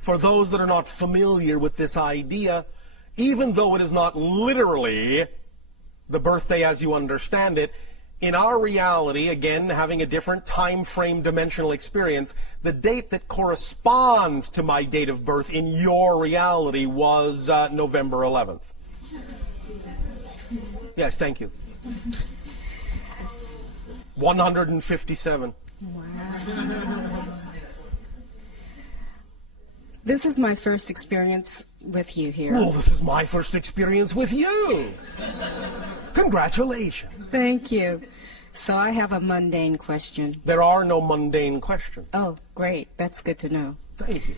For those that are not familiar with this idea, even though it is not literally the birthday as you understand it, in our reality, again, having a different time frame dimensional experience, the date that corresponds to my date of birth in your reality was November 11th. Yes, thank you. 157. Wow. This is my first experience with you here. Well, this is my first experience with you. Congratulations. Thank you. So I have a mundane question. There are no mundane questions. Oh, great. That's good to know. Thank you.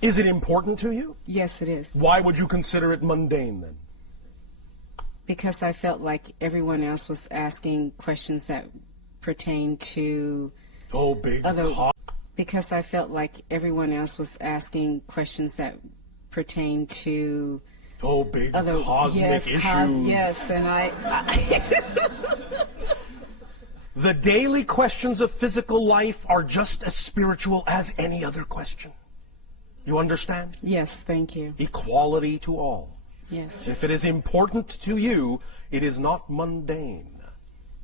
Is it important to you? Yes, it is. Why would you consider it mundane then? Because I felt like everyone else was asking questions that pertain to other. Because I felt like everyone else was asking questions that pertain to other cosmic issues. Yes, and I The daily questions of physical life are just as spiritual as any other question. You understand? Yes, thank you. Equality to all. Yes. If it is important to you, it is not mundane.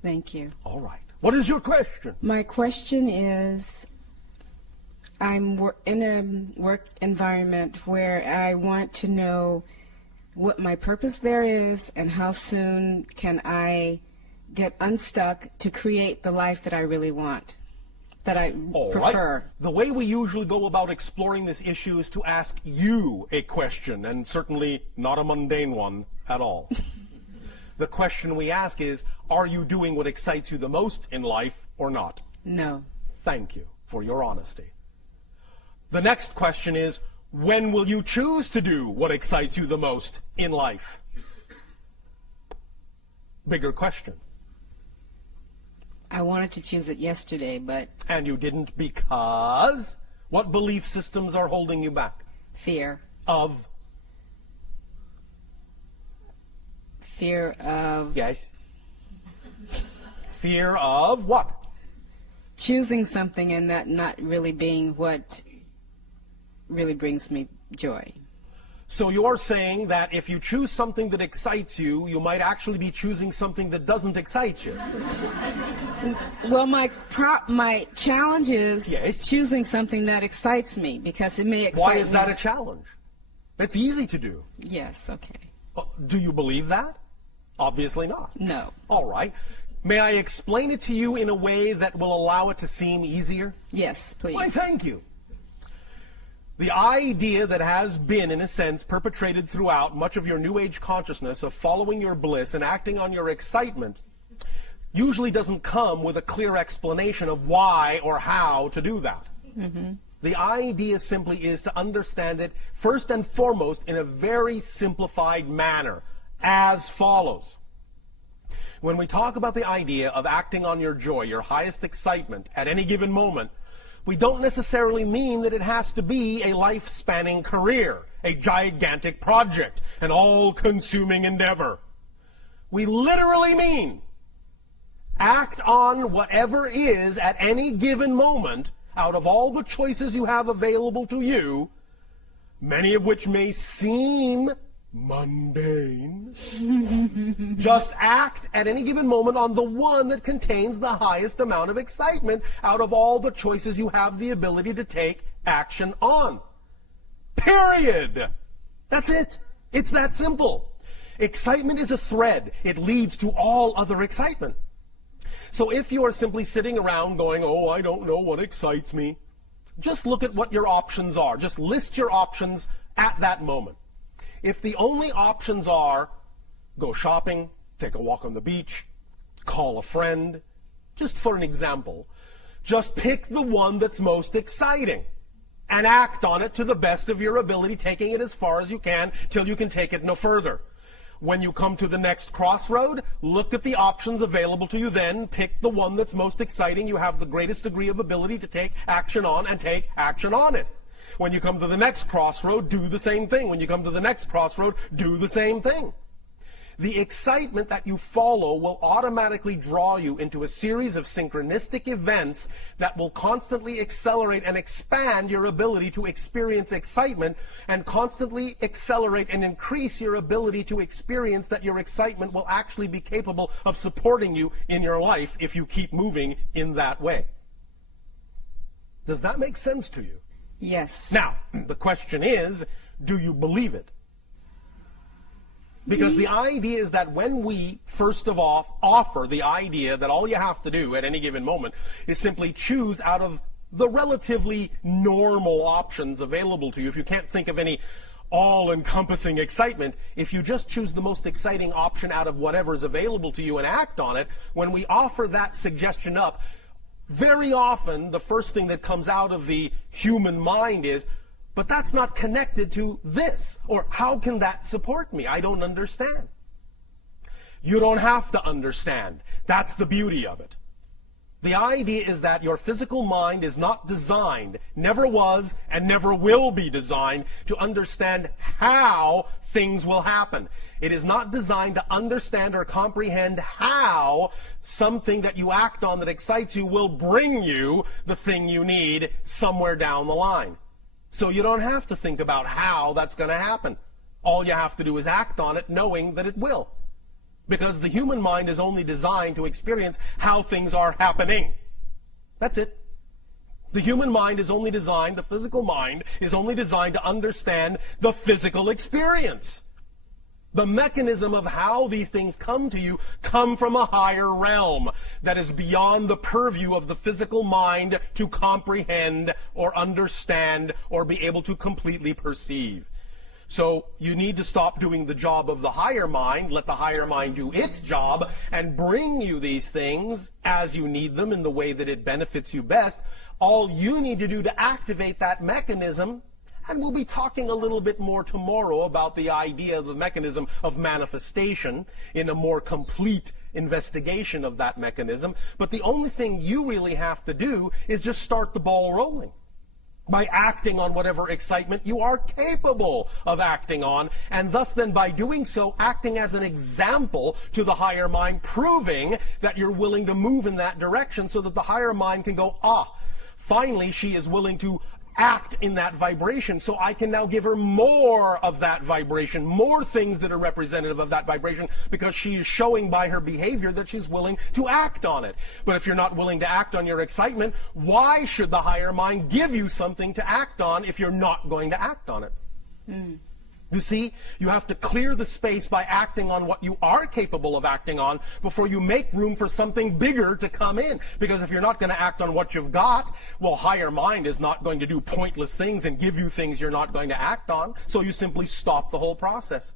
Thank you. All right. What is your question? My question is, I'm in a work environment where I want to know what my purpose there is and how soon can I get unstuck to create the life that I really want, that I prefer. Right. The way we usually go about exploring this issue is to ask you a question, and certainly not a mundane one at all. The question we ask is, are you doing what excites you the most in life or not? No. Thank you for your honesty. The next question is, when will you choose to do what excites you the most in life? Bigger question. I wanted to choose it yesterday, but... And you didn't because? What belief systems are holding you back? Fear. Of? Fear of... Yes. Fear of what? Choosing something and that not really being what really brings me joy. So you're saying that if you choose something that excites you, you might actually be choosing something that doesn't excite you. Well, my challenge is Yes. choosing something that excites me, because it may excite Why is me. that a challenge? It's easy to do. Yes, okay. Do you believe that? Obviously not. No. All right. May I explain it to you in a way that will allow it to seem easier? Yes, please. Why, thank you. The idea that has been, in a sense, perpetrated throughout much of your New Age consciousness of following your bliss and acting on your excitement usually doesn't come with a clear explanation of why or how to do that. Mm-hmm. The idea simply is to understand it first and foremost in a very simplified manner, as follows. When we talk about the idea of acting on your joy, your highest excitement at any given moment, we don't necessarily mean that it has to be a life-spanning career, a gigantic project, an all-consuming endeavor. We literally mean act on whatever is at any given moment out of all the choices you have available to you, many of which may seem mundane. Just act at any given moment on the one that contains the highest amount of excitement out of all the choices you have the ability to take action on. Period. That's it. It's that simple. Excitement is a thread. It leads to all other excitement. So if you are simply sitting around going, oh, I don't know what excites me, just look at what your options are. Just list your options at that moment. If the only options are go shopping, take a walk on the beach, call a friend, just for an example, just pick the one that's most exciting and act on it to the best of your ability, taking it as far as you can till you can take it no further. When you come to the next crossroad, look at the options available to you then, pick the one that's most exciting, you have the greatest degree of ability to take action on, and take action on it. When you come to the next crossroad, do the same thing. When you come to the next crossroad, do the same thing. the excitement that you follow will automatically draw you into a series of synchronistic events that will constantly accelerate and expand your ability to experience excitement, and constantly accelerate and increase your ability to experience that your excitement will actually be capable of supporting you in your life if you keep moving in that way. Does that make sense to you? Yes. Now, the question is, do you believe it? Because the idea is that when we, first of all, offer the idea that all you have to do at any given moment is simply choose out of the relatively normal options available to you. If you can't think of any all-encompassing excitement, if you just choose the most exciting option out of whatever is available to you and act on it, when we offer that suggestion up, very often the first thing that comes out of the human mind is, but that's not connected to this, or how can that support me? I don't understand. You don't have to understand. That's the beauty of it. The idea is that your physical mind is not designed, never was, and never will be designed to understand how things will happen. It is not designed to understand or comprehend how something that you act on that excites you will bring you the thing you need somewhere down the line. So you don't have to think about how that's going to happen. All you have to do is act on it knowing that it will. Because the human mind is only designed to experience how things are happening. That's it. The human mind is only designed, the physical mind is only designed to understand the physical experience. The mechanism of how these things come to you come from a higher realm that is beyond the purview of the physical mind to comprehend or understand or be able to completely perceive. So you need to stop doing the job of the higher mind, let the higher mind do its job, and bring you these things as you need them in the way that it benefits you best. All you need to do to activate that mechanism, and we'll be talking a little bit more tomorrow about the idea of the mechanism of manifestation in a more complete investigation of that mechanism, but the only thing you really have to do is just start the ball rolling by acting on whatever excitement you are capable of acting on, and thus then by doing so, acting as an example to the higher mind, proving that you're willing to move in that direction so that the higher mind can go, finally she is willing to act in that vibration, so I can now give her more of that vibration, more things that are representative of that vibration, because she is showing by her behavior that she's willing to act on it. But if you're not willing to act on your excitement, why should the higher mind give you something to act on if you're not going to act on it? You see, you have to clear the space by acting on what you are capable of acting on before you make room for something bigger to come in. Because if you're not going to act on what you've got, well, higher mind is not going to do pointless things and give you things you're not going to act on. So you simply stop the whole process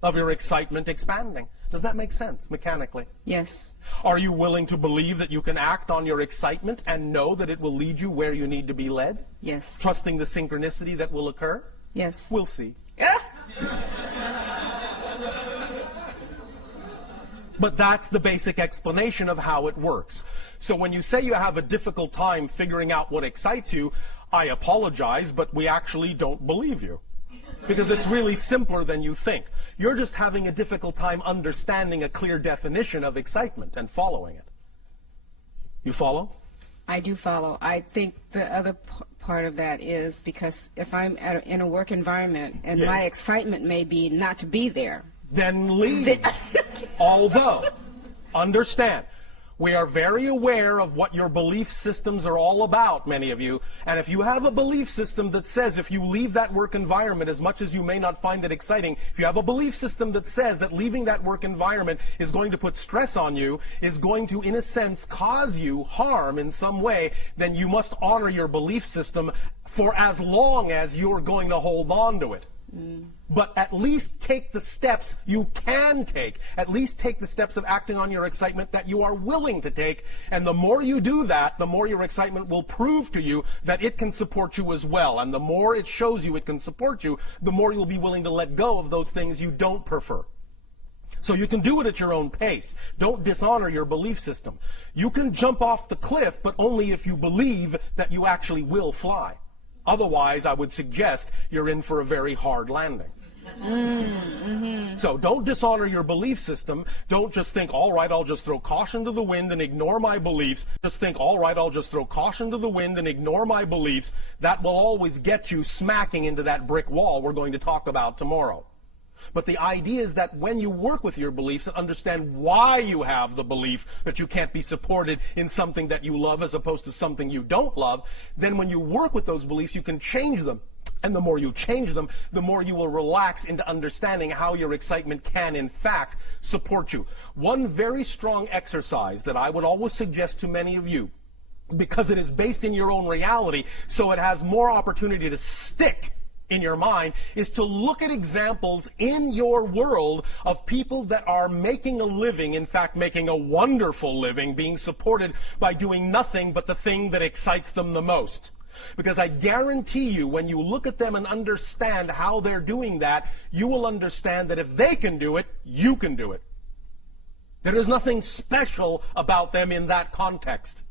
of your excitement expanding. Does that make sense mechanically? Yes. Are you willing to believe that you can act on your excitement and know that it will lead you where you need to be led? Yes. Trusting the synchronicity that will occur? Yes. We'll see. But that's the basic explanation of how it works. So when you say you have a difficult time figuring out what excites you, I apologize, but we actually don't believe you. Because it's really simpler than you think. You're just having a difficult time understanding a clear definition of excitement and following it. You follow? I do follow. I think the other part of that is because if I'm in a work environment and Yes. my excitement may be not to be there. Then leave. Although, understand, we are very aware of what your belief systems are all about, many of you. And if you have a belief system that says if you leave that work environment, as much as you may not find it exciting, if you have a belief system that says that leaving that work environment is going to put stress on you, is going to, in a sense, cause you harm in some way, then you must honor your belief system for as long as you're going to hold on to it. But at least take the steps you can take. At least take the steps of acting on your excitement that you are willing to take. And the more you do that, the more your excitement will prove to you that it can support you as well. And the more it shows you it can support you, the more you'll be willing to let go of those things you don't prefer. So you can do it at your own pace. Don't dishonor your belief system. You can jump off the cliff, but only if you believe that you actually will fly. Otherwise, I would suggest you're in for a very hard landing. So don't dishonor your belief system. Don't just think, all right, I'll just throw caution to the wind and ignore my beliefs. Just think, all right, I'll just throw caution to the wind and ignore my beliefs. That will always get you smacking into that brick wall we're going to talk about tomorrow. But the idea is that when you work with your beliefs and understand why you have the belief that you can't be supported in something that you love as opposed to something you don't love, then when you work with those beliefs, you can change them. And the more you change them, the more you will relax into understanding how your excitement can, in fact, support you. One very strong exercise that I would always suggest to many of you, because it is based in your own reality, so it has more opportunity to stick in your mind, is to look at examples in your world of people that are making a living, in fact, making a wonderful living, being supported by doing nothing but the thing that excites them the most. Because I guarantee you, when you look at them and understand how they're doing that, you will understand that if they can do it, you can do it. There is nothing special about them in that context.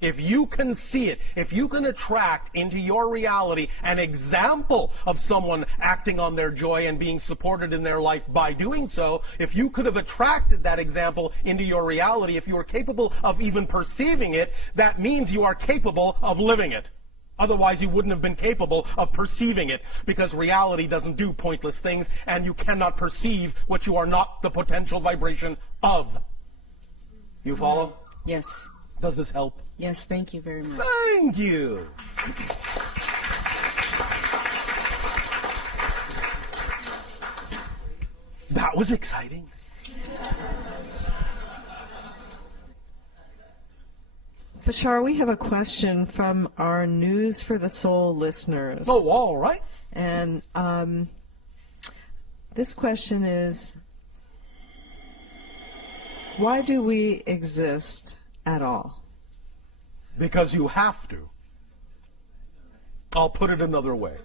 If you can see it, if you can attract into your reality an example of someone acting on their joy and being supported in their life by doing so, if you could have attracted that example into your reality, if you are capable of even perceiving it, that means you are capable of living it. Otherwise, you wouldn't have been capable of perceiving it, because reality doesn't do pointless things, and you cannot perceive what you are not the potential vibration of. You follow? Yes. Does this help? Yes, thank you very much. Thank you. That was exciting. Bashar, we have a question from our News for the Soul listeners. Oh, all right. And this question is, why do we exist at all? Because you have to. I'll put it another way.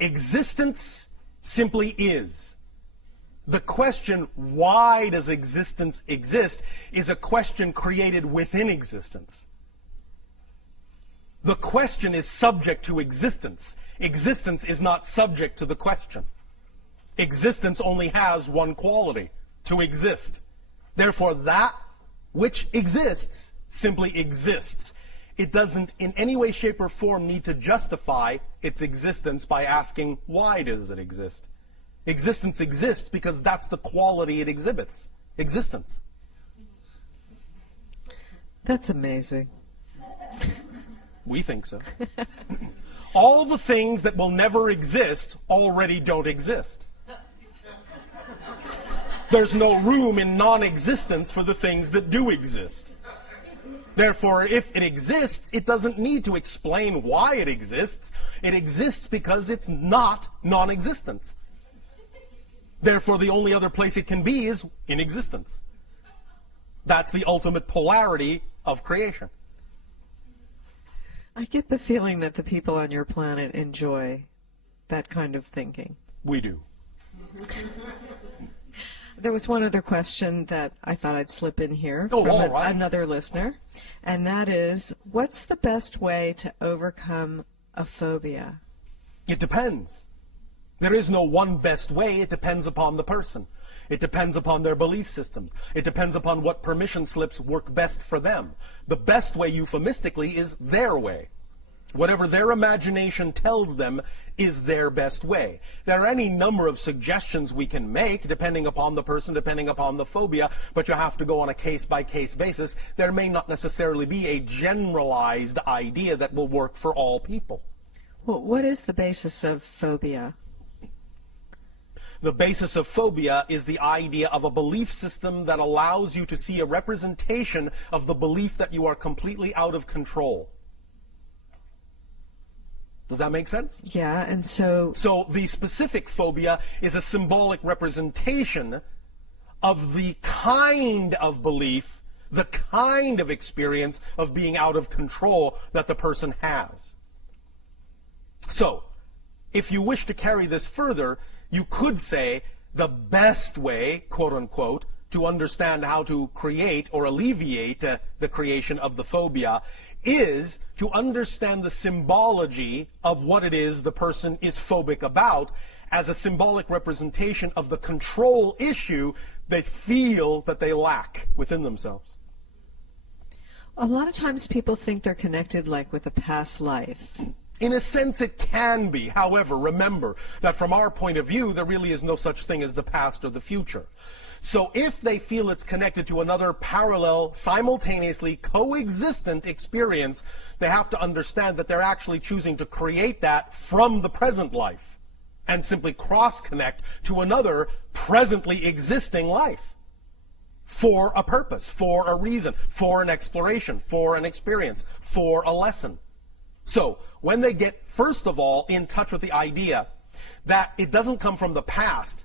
Existence simply is. The question, why does existence exist, is a question created within existence. The question is subject to existence. Existence is not subject to the question. Existence only has one quality, to exist. Therefore, that which exists simply exists. It doesn't in any way, shape, or form need to justify its existence by asking, why does it exist? Existence exists because that's the quality it exhibits. Existence. That's amazing. We think so. All the things that will never exist already don't exist. There's no room in non-existence for the things that do exist. Therefore, if it exists, it doesn't need to explain why it exists. It exists because it's not non-existence. Therefore, the only other place it can be is in existence. That's the ultimate polarity of creation. I get the feeling that the people on your planet enjoy that kind of thinking. We do. There was one other question that I thought I'd slip in here from another listener, and that is, what's the best way to overcome a phobia? It depends. There is no one best way. It depends upon the person. It depends upon their belief systems. It depends upon what permission slips work best for them. The best way, euphemistically, is their way. Whatever their imagination tells them is their best way. There are any number of suggestions we can make, depending upon the person, depending upon the phobia, but you have to go on a case-by-case basis. There may not necessarily be a generalized idea that will work for all people. Well, what is the basis of phobia? The basis of phobia is the idea of a belief system that allows you to see a representation of the belief that you are completely out of control. Does that make sense? Yeah, and so the specific phobia is a symbolic representation of the kind of belief, the kind of experience of being out of control that the person has. So, if you wish to carry this further, you could say the best way, quote unquote, to understand how to create or alleviate the creation of the phobia is to understand the symbology of what it is the person is phobic about as a symbolic representation of the control issue they feel that they lack within themselves. A lot of times people think they're connected like with a past life. In a sense, it can be. However, remember that from our point of view, there really is no such thing as the past or the future. So if they feel it's connected to another parallel, simultaneously coexistent experience, they have to understand that they're actually choosing to create that from the present life and simply cross-connect to another presently existing life for a purpose, for a reason, for an exploration, for an experience, for a lesson. So when they get, first of all, in touch with the idea that it doesn't come from the past,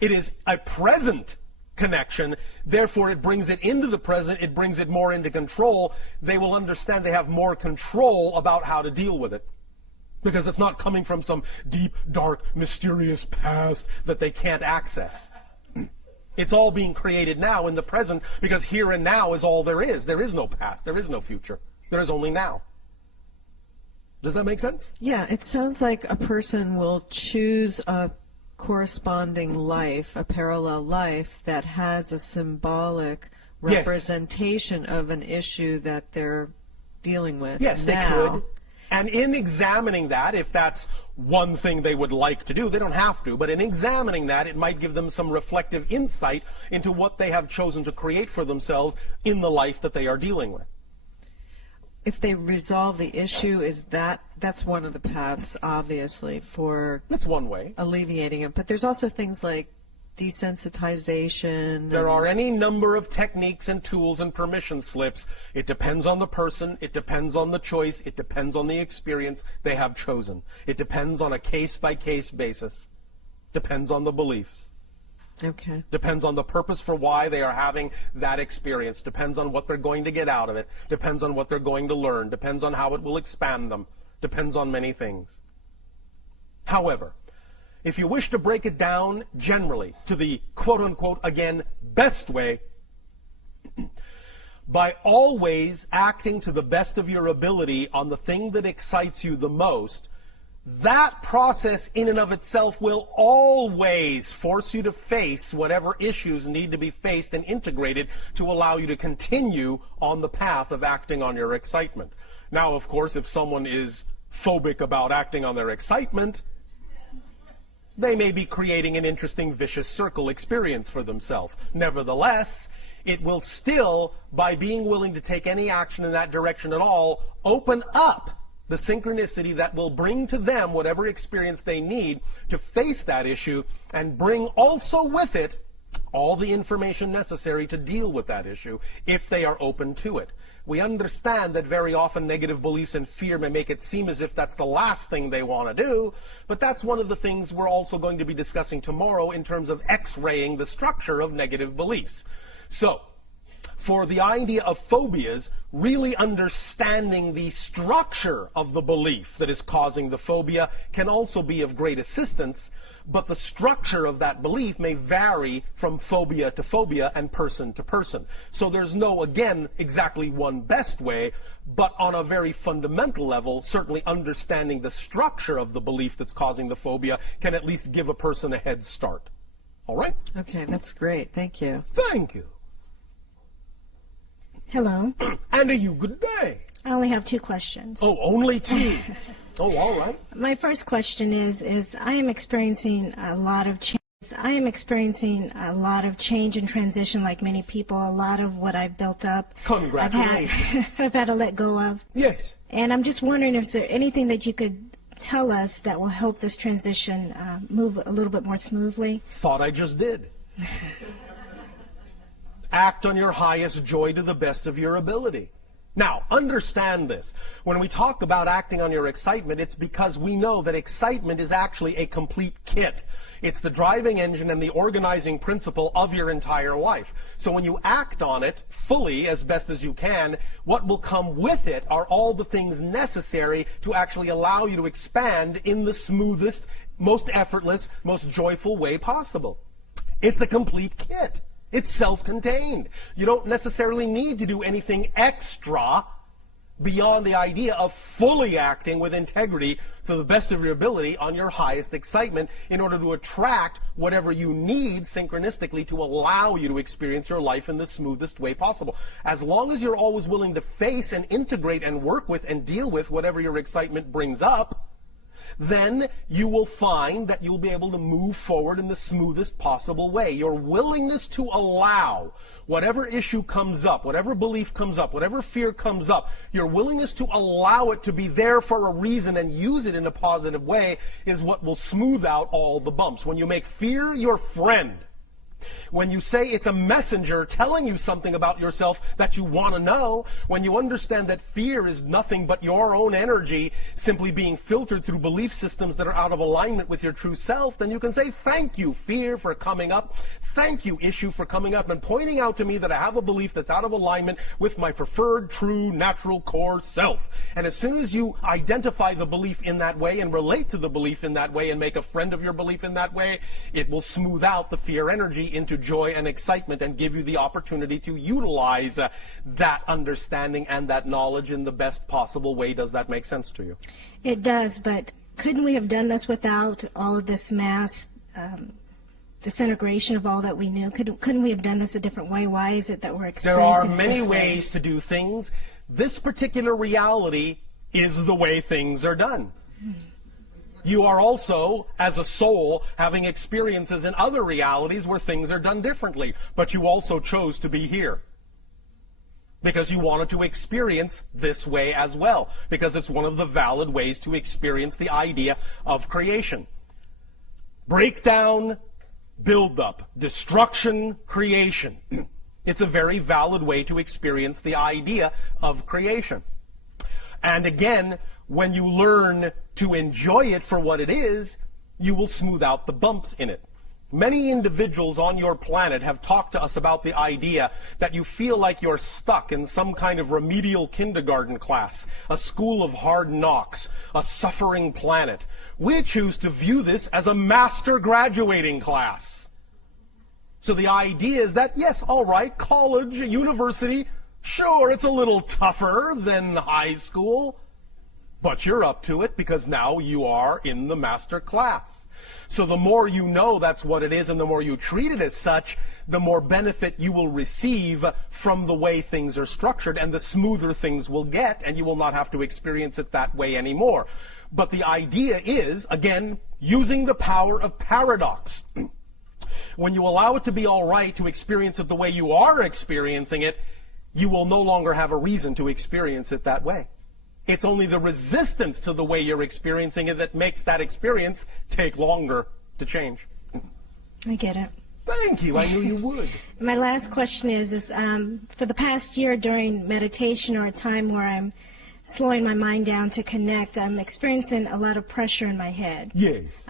it is a present connection, therefore it brings it into the present, it brings it more into control, they will understand they have more control about how to deal with it. Because it's not coming from some deep, dark, mysterious past that they can't access. It's all being created now in the present, because here and now is all there is. There is no past, there is no future. There is only now. Does that make sense? Yeah, it sounds like a person will choose a corresponding life, a parallel life that has a symbolic representation of an issue that they're dealing with. Yes, now. They could. And in examining that, if that's one thing they would like to do, they don't have to, but in examining that, it might give them some reflective insight into what they have chosen to create for themselves in the life that they are dealing with. If they resolve the issue, that's one of the paths, obviously, for that's one way alleviating it. But there's also things like desensitization. There are any number of techniques and tools and permission slips. It depends on the person. It depends on the choice. It depends on the experience they have chosen. It depends on a case-by-case basis. Depends on the beliefs. Okay. Depends on the purpose for why they are having that experience. Depends on what they're going to get out of it. Depends on what they're going to learn. Depends on how it will expand them. Depends on many things. However, if you wish to break it down generally to the quote-unquote, again, best way, by always acting to the best of your ability on the thing that excites you the most, that process in and of itself will always force you to face whatever issues need to be faced and integrated to allow you to continue on the path of acting on your excitement. Now, of course, if someone is phobic about acting on their excitement, they may be creating an interesting vicious circle experience for themselves. Nevertheless, it will still, by being willing to take any action in that direction at all, open up the synchronicity that will bring to them whatever experience they need to face that issue and bring also with it all the information necessary to deal with that issue if they are open to it. We understand that very often negative beliefs and fear may make it seem as if that's the last thing they want to do, but that's one of the things we're also going to be discussing tomorrow in terms of X-raying the structure of negative beliefs. So, for the idea of phobias, really understanding the structure of the belief that is causing the phobia can also be of great assistance, but the structure of that belief may vary from phobia to phobia and person to person. So there's no, again, exactly one best way, but on a very fundamental level, certainly understanding the structure of the belief that's causing the phobia can at least give a person a head start. All right? Okay, that's great. Thank you. Thank you. Hello. And a you good day. I only have 2 questions. Oh, only 2. Oh, all right. My first question is I am experiencing a lot of change. I am experiencing a lot of change and transition like many people. A lot of what I've built up, Congratulations. I've had to let go of. Yes. And I'm just wondering if there anything that you could tell us that will help this transition move a little bit more smoothly. Thought I just did. Act on your highest joy to the best of your ability. Now, understand this. When we talk about acting on your excitement, it's because we know that excitement is actually a complete kit. It's the driving engine and the organizing principle of your entire life. So when you act on it fully, as best as you can, what will come with it are all the things necessary to actually allow you to expand in the smoothest, most effortless, most joyful way possible. It's a complete kit. It's self-contained. You don't necessarily need to do anything extra beyond the idea of fully acting with integrity to the best of your ability on your highest excitement in order to attract whatever you need synchronistically to allow you to experience your life in the smoothest way possible. As long as you're always willing to face and integrate and work with and deal with whatever your excitement brings up, then you will find that you'll be able to move forward in the smoothest possible way. Your willingness to allow whatever issue comes up, whatever belief comes up, whatever fear comes up, your willingness to allow it to be there for a reason and use it in a positive way is what will smooth out all the bumps. When you make fear your friend, when you say it's a messenger telling you something about yourself that you want to know, when you understand that fear is nothing but your own energy simply being filtered through belief systems that are out of alignment with your true self, then you can say, thank you, fear, for coming up. Thank you, issue, for coming up and pointing out to me that I have a belief that's out of alignment with my preferred, true, natural core self. And as soon as you identify the belief in that way and relate to the belief in that way and make a friend of your belief in that way, it will smooth out the fear energy into joy and excitement and give you the opportunity to utilize that understanding and that knowledge in the best possible way. Does that make sense to you? It does, but couldn't we have done this without all of this mass disintegration of all that we knew? Couldn't we have done this a different way? Why is it that we're experiencing it this way? There are many ways to do things. This particular reality is the way things are done. You are also, as a soul, having experiences in other realities where things are done differently. But you also chose to be here because you wanted to experience this way as well, because it's one of the valid ways to experience the idea of creation. Breakdown, build-up, destruction, creation. It's a very valid way to experience the idea of creation. And again, when you learn to enjoy it for what it is, you will smooth out the bumps in it. Many individuals on your planet have talked to us about the idea that you feel like you're stuck in some kind of remedial kindergarten class, a school of hard knocks, a suffering planet. We choose to view this as a master graduating class. So the idea is that, yes, all right, college, university, sure, it's a little tougher than high school, but you're up to it because now you are in the master class. So the more you know that's what it is and the more you treat it as such, the more benefit you will receive from the way things are structured and the smoother things will get, and you will not have to experience it that way anymore. But the idea is, again, using the power of paradox. When you allow it to be all right to experience it the way you are experiencing it, you will no longer have a reason to experience it that way. It's only the resistance to the way you're experiencing it that makes that experience take longer to change. I get it. Thank you. I knew you would. My last question is for the past year during meditation or a time where I'm slowing my mind down to connect, I'm experiencing a lot of pressure in my head. Yes.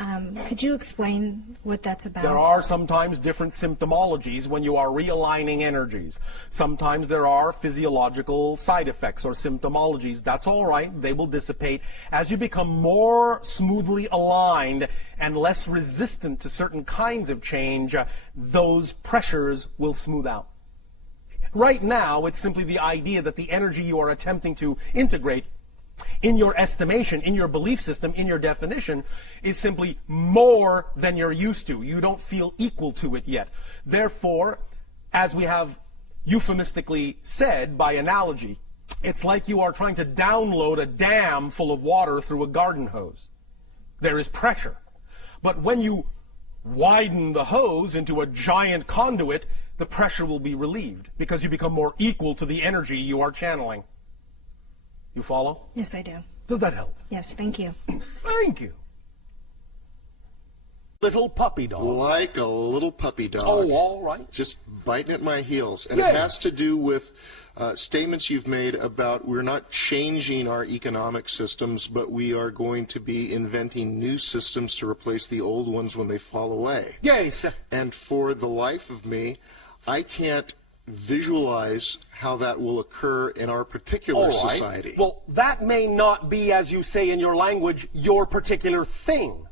Could you explain what that's about? There are sometimes different symptomologies when you are realigning energies. Sometimes there are physiological side effects or symptomologies. That's all right. They will dissipate. As you become more smoothly aligned and less resistant to certain kinds of change, those pressures will smooth out. Right now, it's simply the idea that the energy you are attempting to integrate in your estimation, in your belief system, in your definition, is simply more than you're used to. You don't feel equal to it yet. Therefore, as we have euphemistically said by analogy, it's like you are trying to download a dam full of water through a garden hose. There is pressure. But when you widen the hose into a giant conduit, the pressure will be relieved because you become more equal to the energy you are channeling. You follow? Yes, I do. Does that help? Yes, thank you. Thank you. Little puppy dog. Like a little puppy dog. Oh, all right. Just biting at my heels. And Yes. it has to do with statements you've made about we're not changing our economic systems, but we are going to be inventing new systems to replace the old ones when they fall away. Yes. And for the life of me, I can't visualize how that will occur in our particular All right. society. Well, that may not be, as you say in your language, your particular thing.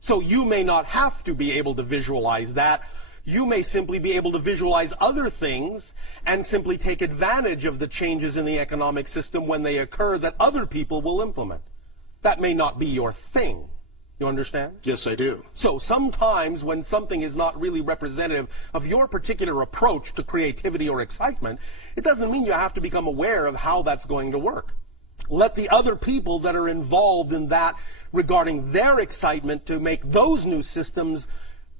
So you may not have to be able to visualize that. You may simply be able to visualize other things and simply take advantage of the changes in the economic system when they occur that other people will implement. That may not be your thing. You understand? Yes, I do. So sometimes when something is not really representative of your particular approach to creativity or excitement, it doesn't mean you have to become aware of how that's going to work. Let the other people that are involved in that regarding their excitement to make those new systems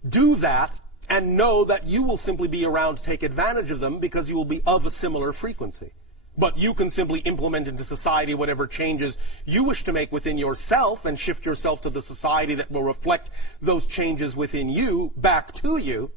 do that, and know that you will simply be around to take advantage of them because you will be of a similar frequency. But you can simply implement into society whatever changes you wish to make within yourself and shift yourself to the society that will reflect those changes within you back to you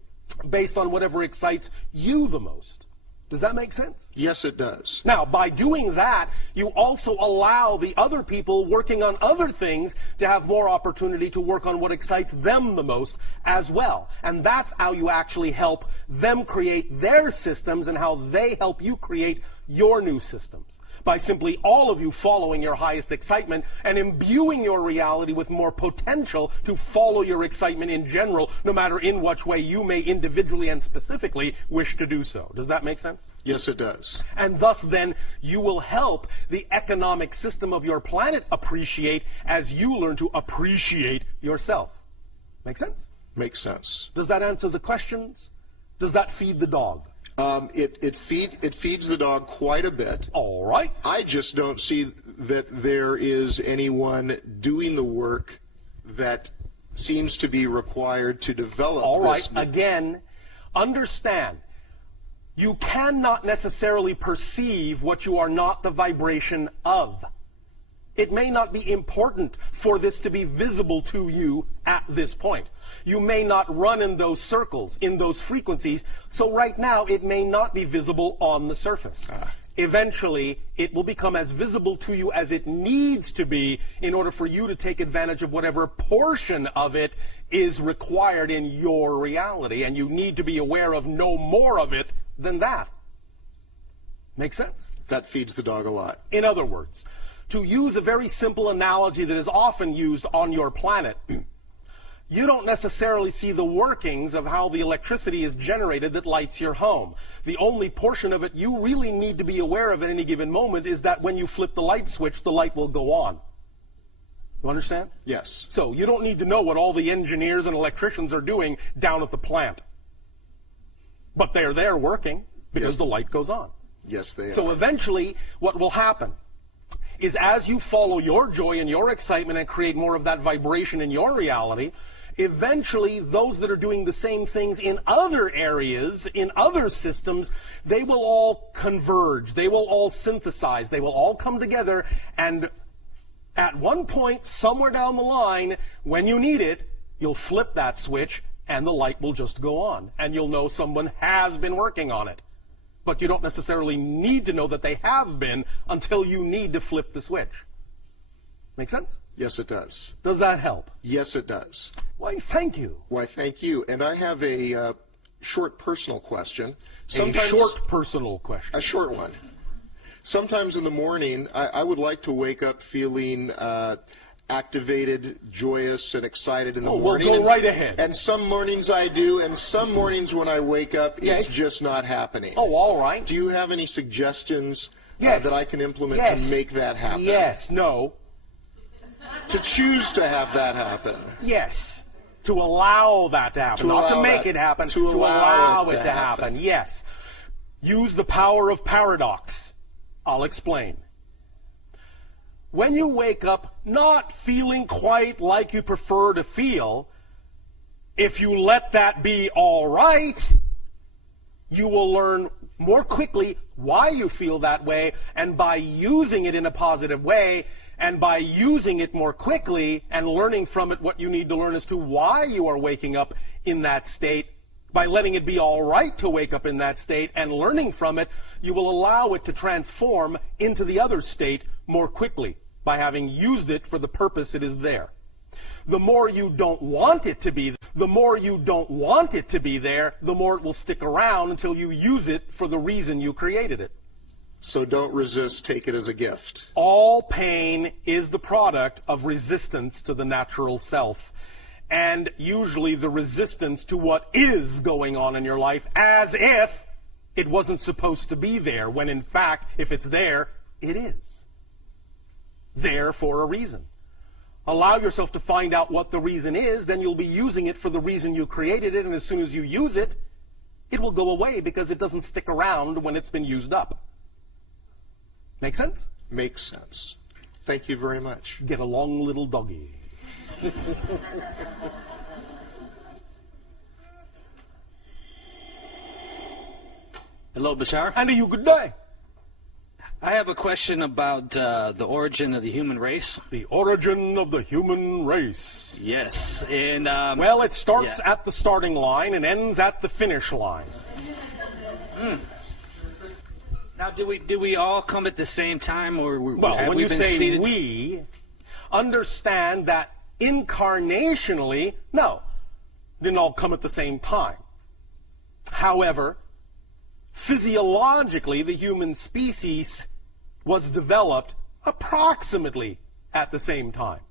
based on whatever excites you the most. Does that make sense? Yes, it does. Now, by doing that, you also allow the other people working on other things to have more opportunity to work on what excites them the most as well. And that's how you actually help them create their systems and how they help you create your new systems. By simply all of you following your highest excitement and imbuing your reality with more potential to follow your excitement in general, no matter in which way you may individually and specifically wish to do so. Does that make sense? Yes, it does. And thus then you will help the economic system of your planet appreciate as you learn to appreciate yourself. Make sense? Makes sense. Does that answer the questions? Does that feed the dog? It feeds the dog quite a bit. All right. I just don't see that there is anyone doing the work that seems to be required to develop All right. this. Again, understand, you cannot necessarily perceive what you are not the vibration of. It may not be important for this to be visible to you at this point. You may not run in those circles, in those frequencies, so right now it may not be visible on the surface. Eventually, it will become as visible to you as it needs to be in order for you to take advantage of whatever portion of it is required in your reality, and you need to be aware of no more of it than that. Make sense? That feeds the dog a lot. In other words, to use a very simple analogy that is often used on your planet, you don't necessarily see the workings of how the electricity is generated that lights your home. The only portion of it you really need to be aware of at any given moment is that when you flip the light switch, the light will go on. You understand? Yes. So you don't need to know what all the engineers and electricians are doing down at the plant. But they're there working because the light goes on. Yes, they are. So eventually, what will happen is as you follow your joy and your excitement and create more of that vibration in your reality, eventually those that are doing the same things in other areas, in other systems, they will all converge, they will all synthesize, they will all come together, and at one point, somewhere down the line, when you need it, you'll flip that switch and the light will just go on, and you'll know someone has been working on it. But you don't necessarily need to know that they have been until you need to flip the switch. Make sense? Yes, it does. Does that help? Yes, it does. Why, thank you. Why, thank you. And I have a short personal question. A short personal question. A short one. Sometimes in the morning, I would like to wake up feeling activated, joyous, and excited in the morning. Well, go right ahead. And some mornings I do, and some mornings when I wake up, it's just not happening. Oh, all right. Do you have any suggestions Yes. that I can implement to make that happen? Yes. No. To choose to have that happen? Yes. To allow that to happen. Not to make it happen. To allow it to happen. Yes. Use the power of paradox. I'll explain. When you wake up not feeling quite like you prefer to feel, if you let that be all right, you will learn more quickly why you feel that way, and by using it in a positive way, and by using it more quickly and learning from it what you need to learn as to why you are waking up in that state, by letting it be all right to wake up in that state and learning from it, you will allow it to transform into the other state more quickly by having used it for the purpose it is there. The more you don't want it to be, the more you don't want it to be there, the more it will stick around until you use it for the reason you created it. So don't resist, take it as a gift. All pain is the product of resistance to the natural self. and usually the resistance to what is going on in your life, as if it wasn't supposed to be there, when in fact, if it's there, it is there for a reason. Allow yourself to find out what the reason is, then you'll be using it for the reason you created it, and as soon as you use it, it will go away because it doesn't stick around when it's been used up. Make sense? Makes sense. Thank you very much. Get along, little doggy. Hello, Bashar. And you, good day. I have a question about the origin of the human race. The origin of the human race. Yes, and well, it starts at the starting line and ends at the finish line. Now, do we all come at the same time, or well, have when we you been say seated? we, understand that incarnationally, no, didn't all come at the same time. However, physiologically, the human species was developed approximately at the same time.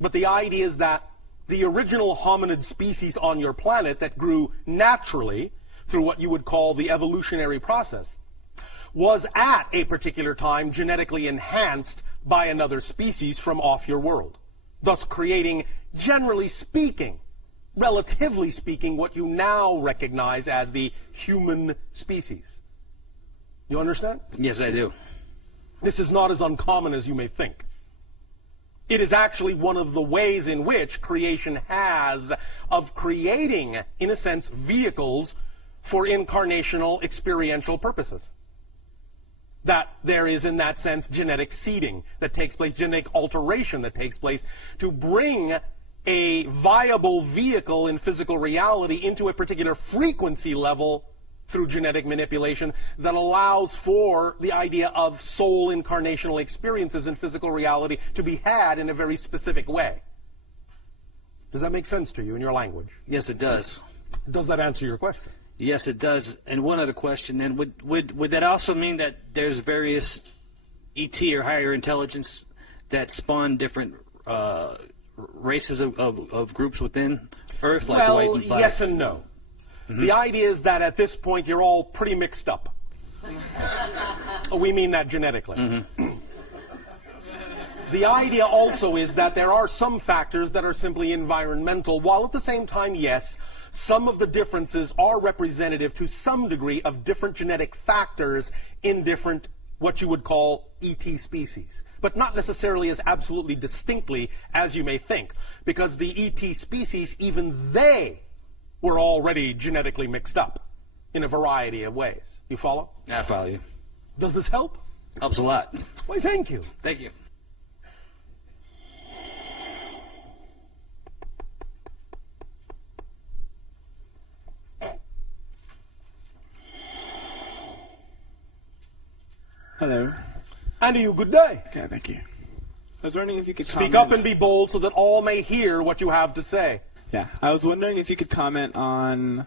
But the idea is that the original hominid species on your planet that grew naturally through what you would call the evolutionary process was at a particular time genetically enhanced by another species from off your world, thus creating, generally speaking, relatively speaking, what you now recognize as the human species. You understand? Yes, I do. This is not as uncommon as you may think. It is actually one of the ways in which creation has of creating, in a sense, vehicles for incarnational experiential purposes. That there is, in that sense, genetic seeding that takes place, genetic alteration that takes place to bring a viable vehicle in physical reality into a particular frequency level through genetic manipulation that allows for the idea of soul incarnational experiences in physical reality to be had in a very specific way. Does that make sense to you in your language? Yes, it does. Does that answer your question? Yes, it does. And one other question, then, would that also mean that there's various ET or higher intelligence that spawn different races of groups within Earth, like well, white and black? Yes and no. The idea is that at this point you're all pretty mixed up. We mean that genetically. The idea also is that there are some factors that are simply environmental, while at the same time, yes, some of the differences are representative to some degree of different genetic factors in different, what you would call, ET species. But not necessarily as absolutely distinctly as you may think, because the ET species, even they were already genetically mixed up in a variety of ways. You follow? I follow you. Does this help? Helps a lot. Why, thank you. Thank you. Hello. And you, good day. Okay, thank you. I was wondering if you could Speak up and be bold so that all may hear what you have to say. Yeah, I was wondering if you could comment on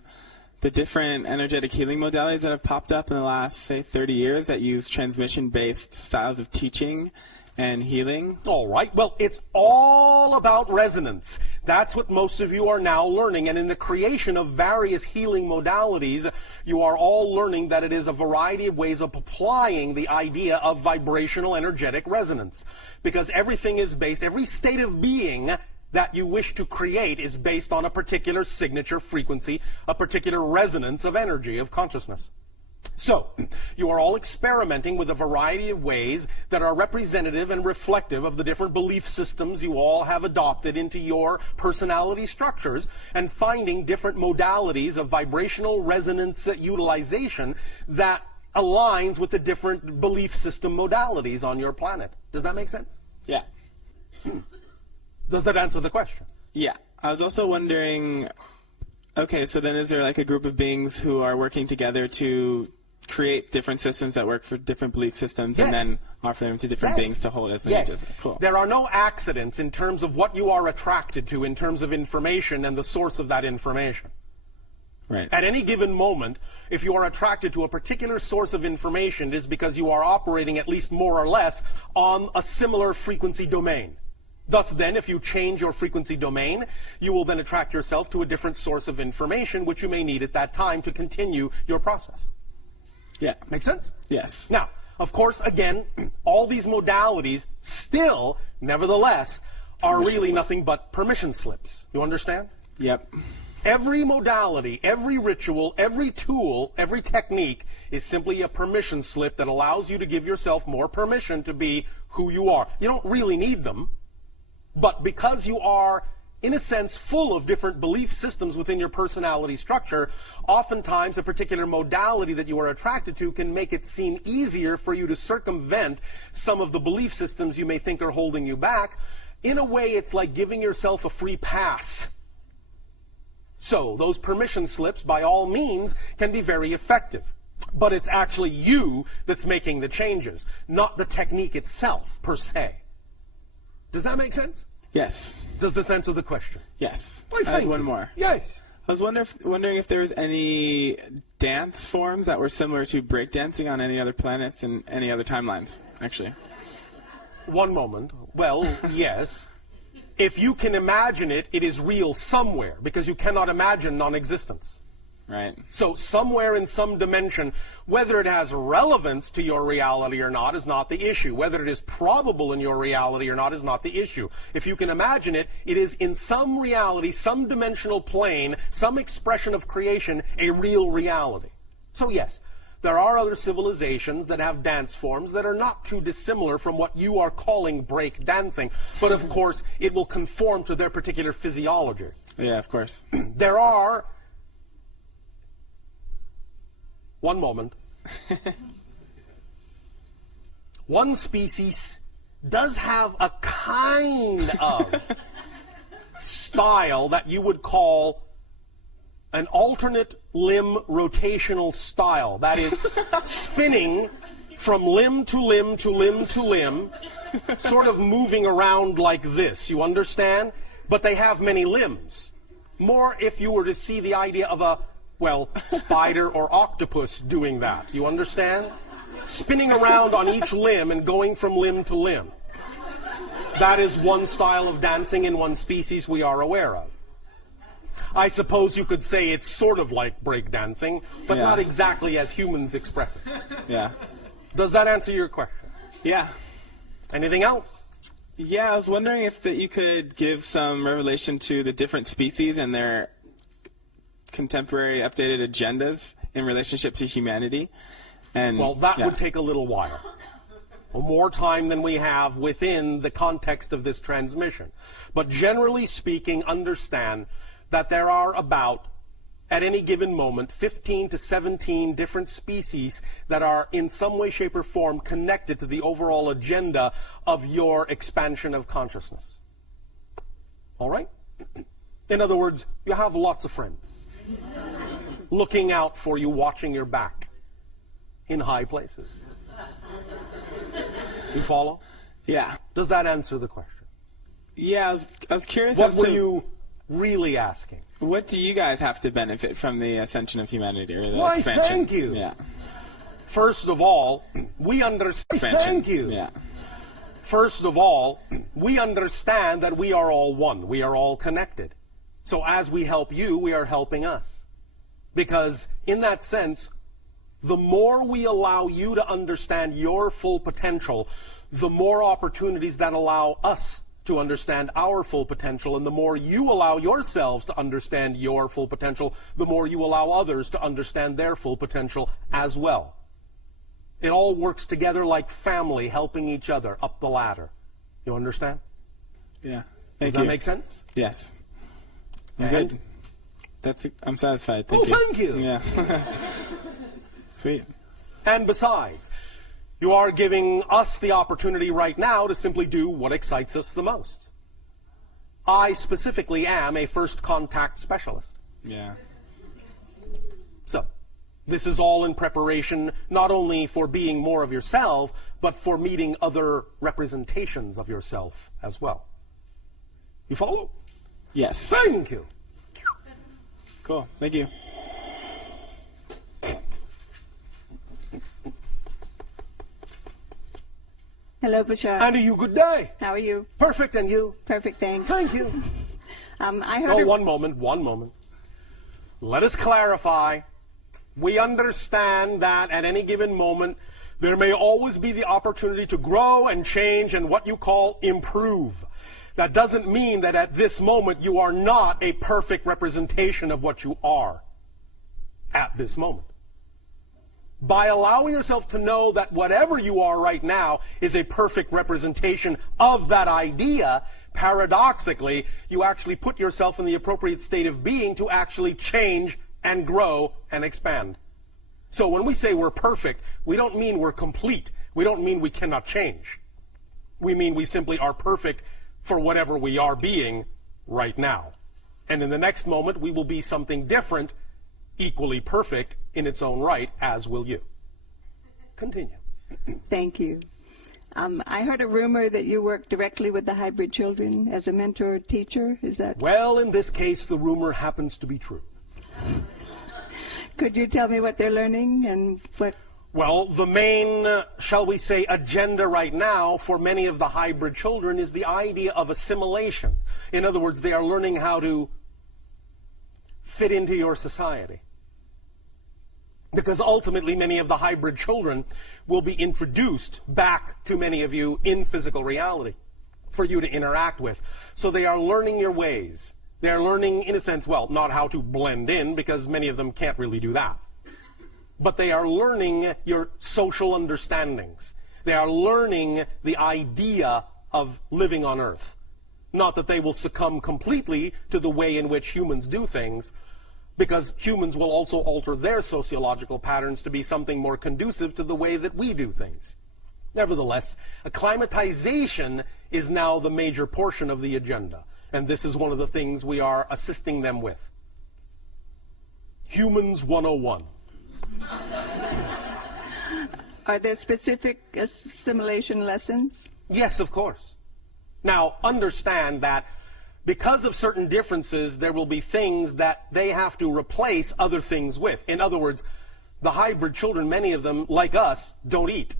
the different energetic healing modalities that have popped up in the last, say, 30 years that use transmission-based styles of teaching and healing. All right. Well, it's all about resonance. That's what most of you are now learning. And in the creation of various healing modalities, you are all learning that it is a variety of ways of applying the idea of vibrational energetic resonance. Because everything is based, every state of being that you wish to create is based on a particular signature frequency, a particular resonance of energy, of consciousness. So, you are all experimenting with a variety of ways that are representative and reflective of the different belief systems you all have adopted into your personality structures, and finding different modalities of vibrational resonance utilization that aligns with the different belief system modalities on your planet. Does that make sense? Yeah. Does that answer the question? Yeah. I was also wondering, okay, so then is there like a group of beings who are working together to create different systems that work for different belief systems, Yes. and then offer them to different beings to hold as they Yes. just cool. There are no accidents in terms of what you are attracted to in terms of information and the source of that information. Right. At any given moment, if you are attracted to a particular source of information, it is because you are operating at least more or less on a similar frequency domain. Thus then, if you change your frequency domain, you will then attract yourself to a different source of information which you may need at that time to continue your process. Yeah. Make sense? Yes. Now, of course, again, all these modalities still, nevertheless, are really nothing but permission slips. You understand? Yep. Every modality, every ritual, every tool, every technique is simply a permission slip that allows you to give yourself more permission to be who you are. You don't really need them, but because you are, in a sense, full of different belief systems within your personality structure, oftentimes a particular modality that you are attracted to can make it seem easier for you to circumvent some of the belief systems you may think are holding you back. In a way, it's like giving yourself a free pass. So, those permission slips, by all means, can be very effective. But it's actually you that's making the changes, not the technique itself, per se. Does that make sense? Yes. Does this answer the question? Yes. Why, I thank have one you. more. Yes. I was wondering if there was any dance forms that were similar to breakdancing on any other planets and any other timelines, actually. One moment. Well, yes. If you can imagine it, it is real somewhere, because you cannot imagine non-existence. Right. So somewhere in some dimension, whether it has relevance to your reality or not is not the issue. Whether it is probable in your reality or not is not the issue. If you can imagine it, it is in some reality, some dimensional plane, some expression of creation, a real reality. So yes, there are other civilizations that have dance forms that are not too dissimilar from what you are calling break dancing, but of course it will conform to their particular physiology. Yeah, of course. There are... One moment. One species does have a kind of style that you would call an alternate limb rotational style. That is, spinning from limb to limb to limb to limb, sort of moving around like this. You understand? But they have many limbs. More if you were to see the idea of a, well, spider or octopus doing that. You understand? Spinning around on each limb and going from limb to limb. That is one style of dancing in one species we are aware of. I suppose you could say it's sort of like breakdancing, but not exactly as humans express it. Yeah. Does that answer your question? Yeah. Anything else? Yeah, I was wondering if you could give some revelation to the different species and their contemporary updated agendas in relationship to humanity. And well, that would take a little while. More time than we have within the context of this transmission. But generally speaking, understand that there are about, at any given moment, 15 to 17 different species that are in some way, shape, or form connected to the overall agenda of your expansion of consciousness. All right? In other words, you have lots of friends looking out for you, watching your back in high places. You follow? Yeah. Does that answer the question? Yeah, I was curious What as were to you really asking? what do you guys have to benefit from the ascension of humanity or the Why, expansion? thank you. Yeah. First of all, we understand. Thank you. Yeah. First of all, we understand that we are all one. We are all connected. So as we help you, we are helping us. Because in that sense, the more we allow you to understand your full potential, the more opportunities that allow us to understand our full potential, and the more you allow yourselves to understand your full potential, the more you allow others to understand their full potential as well. It all works together like family helping each other up the ladder. You understand? Yeah. Does that make sense? Yes. I'm And? good. I'm satisfied. Thank you. Thank you. Yeah. Sweet. And besides, you are giving us the opportunity right now to simply do what excites us the most. I specifically am a first contact specialist. Yeah. So, this is all in preparation not only for being more of yourself, but for meeting other representations of yourself as well. You follow? Yes. Thank you. Cool. Thank you. Hello, Bashar. And to you, good day. How are you? Perfect, and you? Perfect, thanks. Thank you. I heard. Oh, one moment. Let us clarify. We understand that at any given moment, there may always be the opportunity to grow and change and what you call improve. That doesn't mean that at this moment you are not a perfect representation of what you are at this moment. By allowing yourself to know that whatever you are right now is a perfect representation of that idea, paradoxically, you actually put yourself in the appropriate state of being to actually change and grow and expand. So when we say we're perfect, we don't mean we're complete. We don't mean we cannot change. We mean we simply are perfect for whatever we are being right now. And in the next moment, we will be something different, equally perfect in its own right, as will you. Continue. Thank you. I heard a rumor that you work directly with the hybrid children as a mentor teacher. Is that? Well, in this case, the rumor happens to be true. Could you tell me what they're learning and what? Well, the main, shall we say, agenda right now for many of the hybrid children is the idea of assimilation. In other words, they are learning how to fit into your society. Because ultimately, many of the hybrid children will be introduced back to many of you in physical reality for you to interact with. So they are learning your ways. They are learning, in a sense, well, not how to blend in, because many of them can't really do that. But they are learning your social understandings. They are learning the idea of living on Earth. Not that they will succumb completely to the way in which humans do things, because humans will also alter their sociological patterns to be something more conducive to the way that we do things. Nevertheless, acclimatization is now the major portion of the agenda, and this is one of the things we are assisting them with. Humans 101. Are there specific assimilation lessons? Yes, of course. Now, understand that because of certain differences, there will be things that they have to replace other things with. In other words, the hybrid children, many of them, like us, don't eat.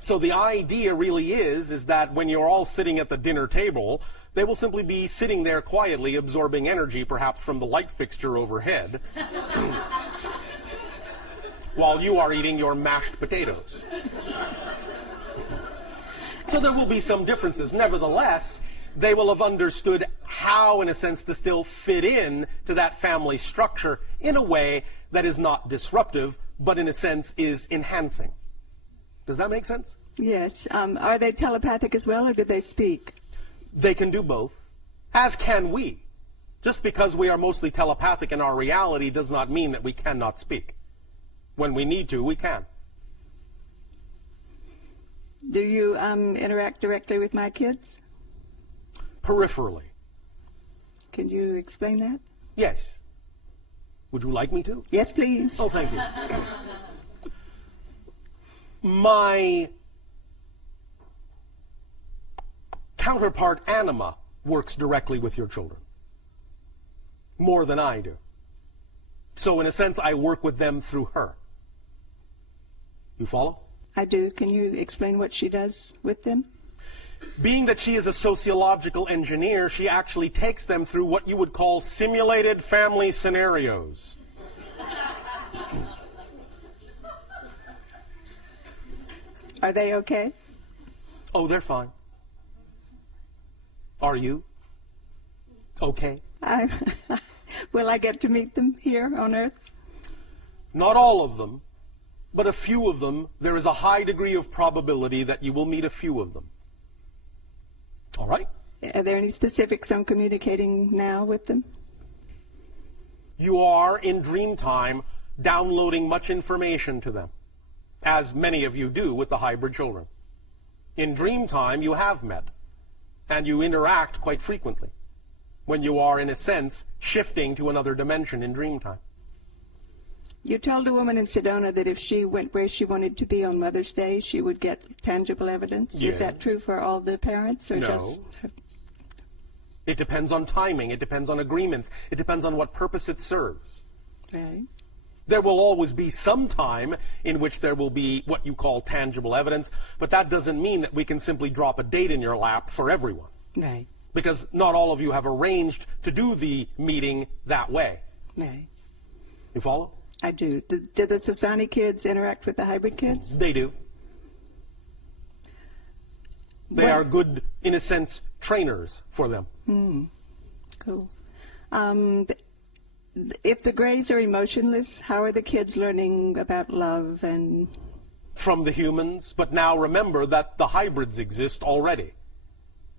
So the idea really is that when you're all sitting at the dinner table, they will simply be sitting there quietly, absorbing energy, perhaps from the light fixture overhead, while you are eating your mashed potatoes. So there will be some differences. Nevertheless, they will have understood how, in a sense, to still fit in to that family structure in a way that is not disruptive, but in a sense is enhancing. Does that make sense? Yes. Are they telepathic as well, or do they speak? They can do both, as can we. Just because we are mostly telepathic in our reality does not mean that we cannot speak. When we need to, we can. Do you interact directly with my kids? Peripherally. Can you explain that? Yes. Would you like me to? Yes, please. Oh, thank you. My counterpart, Anima, works directly with your children. More than I do. So, in a sense, I work with them through her. You follow? I do. Can you explain what she does with them? Being that she is a sociological engineer, she actually takes them through what you would call simulated family scenarios. Are they okay? Oh, they're fine. Are you? Okay. Will I get to meet them here on Earth? Not all of them, but a few of them. There is a high degree of probability that you will meet a few of them. All right? Are there any specifics on communicating now with them? You are, in dream time, downloading much information to them, as many of you do with the hybrid children. In dream time, you have met, and you interact quite frequently when you are, in a sense, shifting to another dimension in dream time. You told a woman in Sedona that if she went where she wanted to be on Mother's Day, she would get tangible evidence. Yes. Is that true for all the parents, or No. just? It depends on timing. It depends on agreements. It depends on what purpose it serves. Right. There will always be some time in which there will be what you call tangible evidence, but that doesn't mean that we can simply drop a date in your lap for everyone. Right. Because not all of you have arranged to do the meeting that way. Right. You follow? I do. Do the Sasani kids interact with the hybrid kids? They do. They are good, in a sense, trainers for them. Cool. If the Greys are emotionless, how are the kids learning about love and... From the humans, but now remember that the hybrids exist already.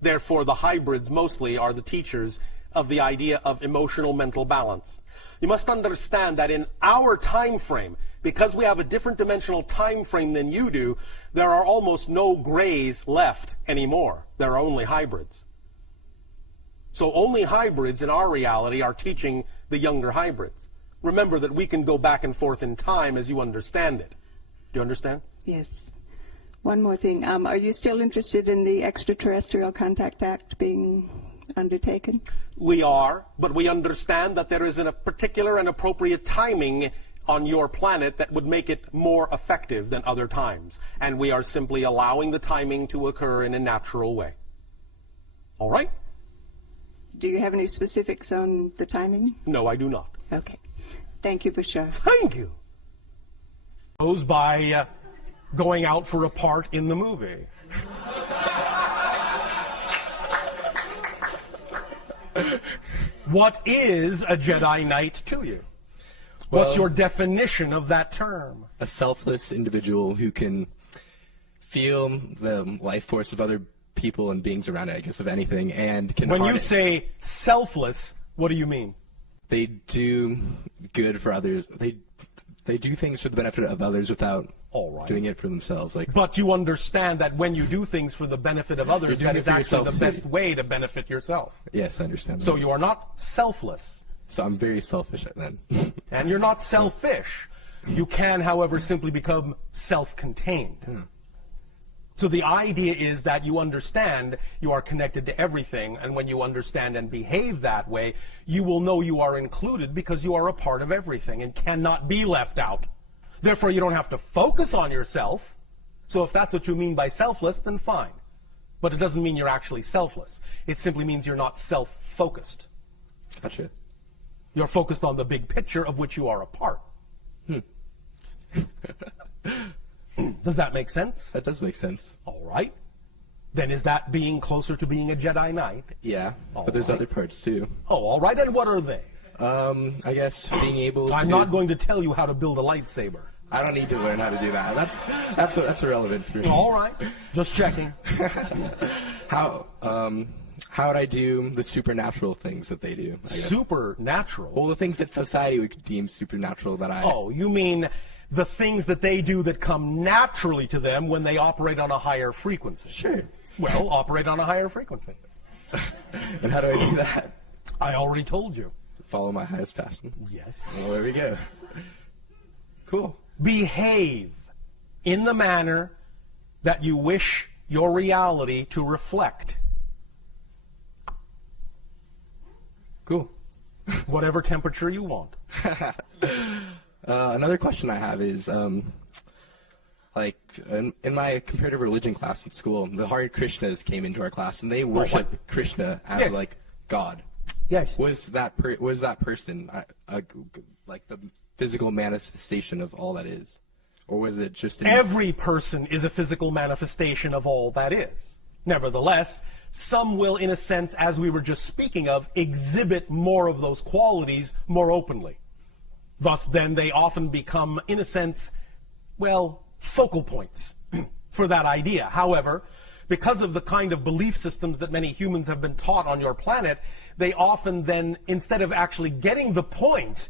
Therefore, the hybrids mostly are the teachers of the idea of emotional mental balance. You must understand that in our time frame, because we have a different dimensional time frame than you do, there are almost no Greys left anymore. There are only hybrids. So only hybrids in our reality are teaching the younger hybrids. Remember that we can go back and forth in time as you understand it. Do you understand? Yes. One more thing. Are you still interested in the Extraterrestrial Contact Act being undertaken? We are, but we understand that there is a particular and appropriate timing on your planet that would make it more effective than other times. And we are simply allowing the timing to occur in a natural way. All right? Do you have any specifics on the timing? No, I do not. Okay. Thank you, Bashar. Thank you. Goes by going out for a part in the movie. What is a Jedi Knight to you? What's your definition of that term? A selfless individual who can feel the life force of other people and beings around it, I guess, of anything, and can When you harness. say selfless, what do you mean? They do good for others. They do things for the benefit of others without doing it for themselves. Like, but you understand that when you do things for the benefit of others, doing that it is for actually yourself the best too. way to benefit yourself. yes, I understand. So that. you are not selfless. So I'm very selfish then. And you're not selfish. You can, however, simply become self-contained. So the idea is that you understand you are connected to everything, and when you understand and behave that way, you will know you are included because you are a part of everything and cannot be left out. Therefore, you don't have to focus on yourself. So if that's what you mean by selfless, then fine. But it doesn't mean you're actually selfless. It simply means you're not self-focused. Gotcha. You're focused on the big picture of which you are a part. Does that make sense? That does make sense. All right. Then is that being closer to being a Jedi Knight? Yeah, All but there's right. other parts too. Oh, all right. And what are they? I guess being able to... I'm not going to tell you how to build a lightsaber. I don't need to learn how to do that. That's irrelevant for me. All right. Just checking. How would I do the supernatural things that they do? I guess? Supernatural? Well, the things that society would deem supernatural that I... Oh, you mean the things that they do that come naturally to them when they operate on a higher frequency? Sure. Well, operate on a higher frequency. And how do I do that? I already told you. Follow my highest passion. Yes. Well, there we go. Cool. Behave in the manner that you wish your reality to reflect. Cool. Whatever temperature you want. Another question I have is, like, in my comparative religion class in school, the Hare Krishnas came into our class, and they worship Krishna as, Yes. like, God. Yes. Was that person like the physical manifestation of all that is, or was it just Every person is a physical manifestation of all that is. Nevertheless, some will, in a sense, as we were just speaking of, exhibit more of those qualities more openly. Thus, then, they often become, in a sense, well, focal points for that idea. However, because of the kind of belief systems that many humans have been taught on your planet, they often then, instead of actually getting the point,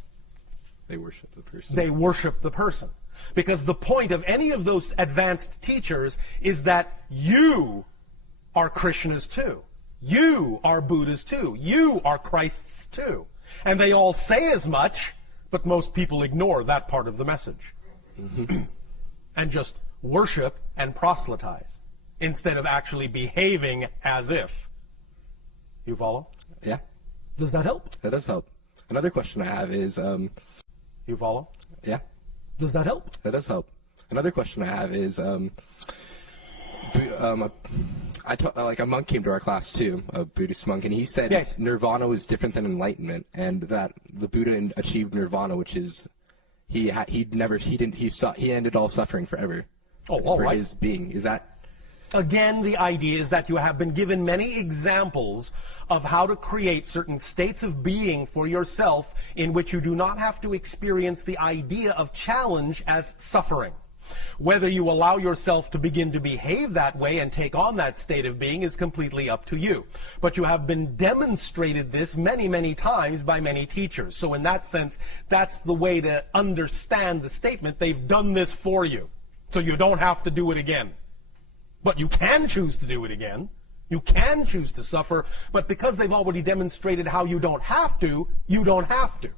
they worship the person? They worship the person. Because the point of any of those advanced teachers is that you are Krishnas too. You are Buddhas too. You are Christs too. And they all say as much, but most people ignore that part of the message. And just worship and proselytize instead of actually behaving as if. You follow? Yeah. Does that help? That does help. Another question I have is, You follow? Yeah. Does that help? That does help. Another question I have is, like a monk came to our class too, a Buddhist monk, and he said yes. Nirvana was different than enlightenment, and that the Buddha achieved Nirvana, which is he ended all suffering forever. Oh, all for right. his being. Is that? Again, the idea is that you have been given many examples of how to create certain states of being for yourself in which you do not have to experience the idea of challenge as suffering. Whether you allow yourself to begin to behave that way and take on that state of being is completely up to you. But you have been demonstrated this many, many times by many teachers. So in that sense, that's the way to understand the statement. They've done this for you, so you don't have to do it again. But you can choose to do it again. You can choose to suffer, but because they've already demonstrated how you don't have to, you don't have to.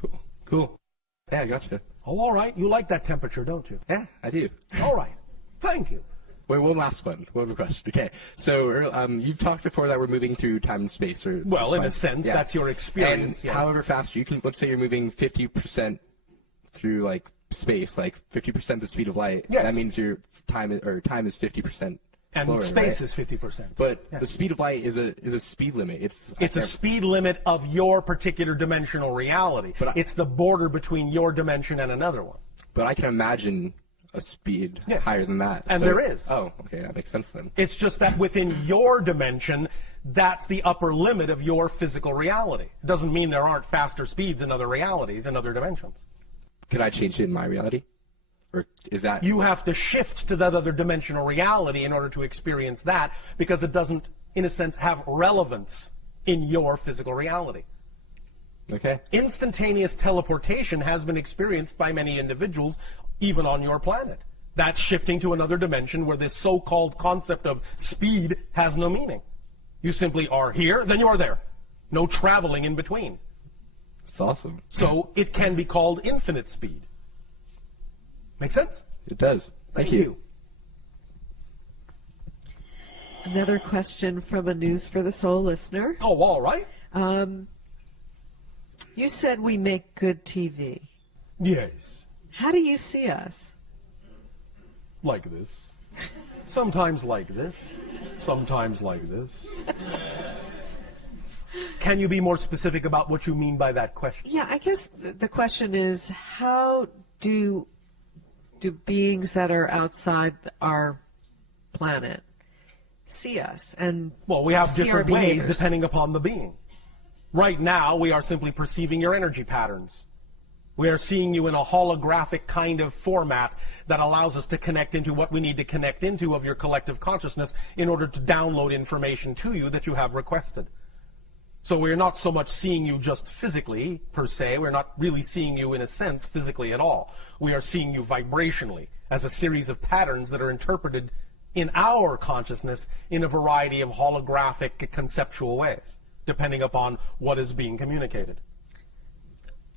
Cool. Cool. Yeah, I gotcha. Oh, all right. You like that temperature, don't you? Yeah, I do. All right. Thank you. Wait, one last one. One more question. Okay. So you've talked before that we're moving through time and space. Well, in a sense, yeah. that's your experience. And yes. however fast you can, let's say you're moving 50% through like space, like 50% the speed of light. Yes. That means your time is 50% and slower, space right? is 50%. But yes. the speed of light is a speed limit. It's a speed limit of your particular dimensional reality. But it's the border between your dimension and another one. But I can imagine a speed higher than that. And there is. Oh, okay, that makes sense then. It's just that within your dimension, that's the upper limit of your physical reality. It doesn't mean there aren't faster speeds in other realities, in other dimensions. Could I change it in my reality? Or is that... You have to shift to that other dimensional reality in order to experience that, because it doesn't, in a sense, have relevance in your physical reality. Okay. Instantaneous teleportation has been experienced by many individuals, even on your planet. That's shifting to another dimension where this so-called concept of speed has no meaning. You simply are here, then you are there. No traveling in between. That's awesome. So it can be called infinite speed. Make sense? It does. Thank you. Another question from a News for the Soul listener. Oh, all right. You said we make good TV. Yes. How do you see us? Like this. Sometimes like this. Sometimes like this. Can you be more specific about what you mean by that question? Yeah, I guess the question is, how do beings that are outside our planet see us? And well, we have different ways behaviors depending upon the being. Right now, we are simply perceiving your energy patterns. We are seeing you in a holographic kind of format that allows us to connect into what we need to connect into of your collective consciousness in order to download information to you that you have requested. So we're not so much seeing you just physically, per se. We're not really seeing you, in a sense, physically at all. We are seeing you vibrationally as a series of patterns that are interpreted in our consciousness in a variety of holographic conceptual ways, depending upon what is being communicated.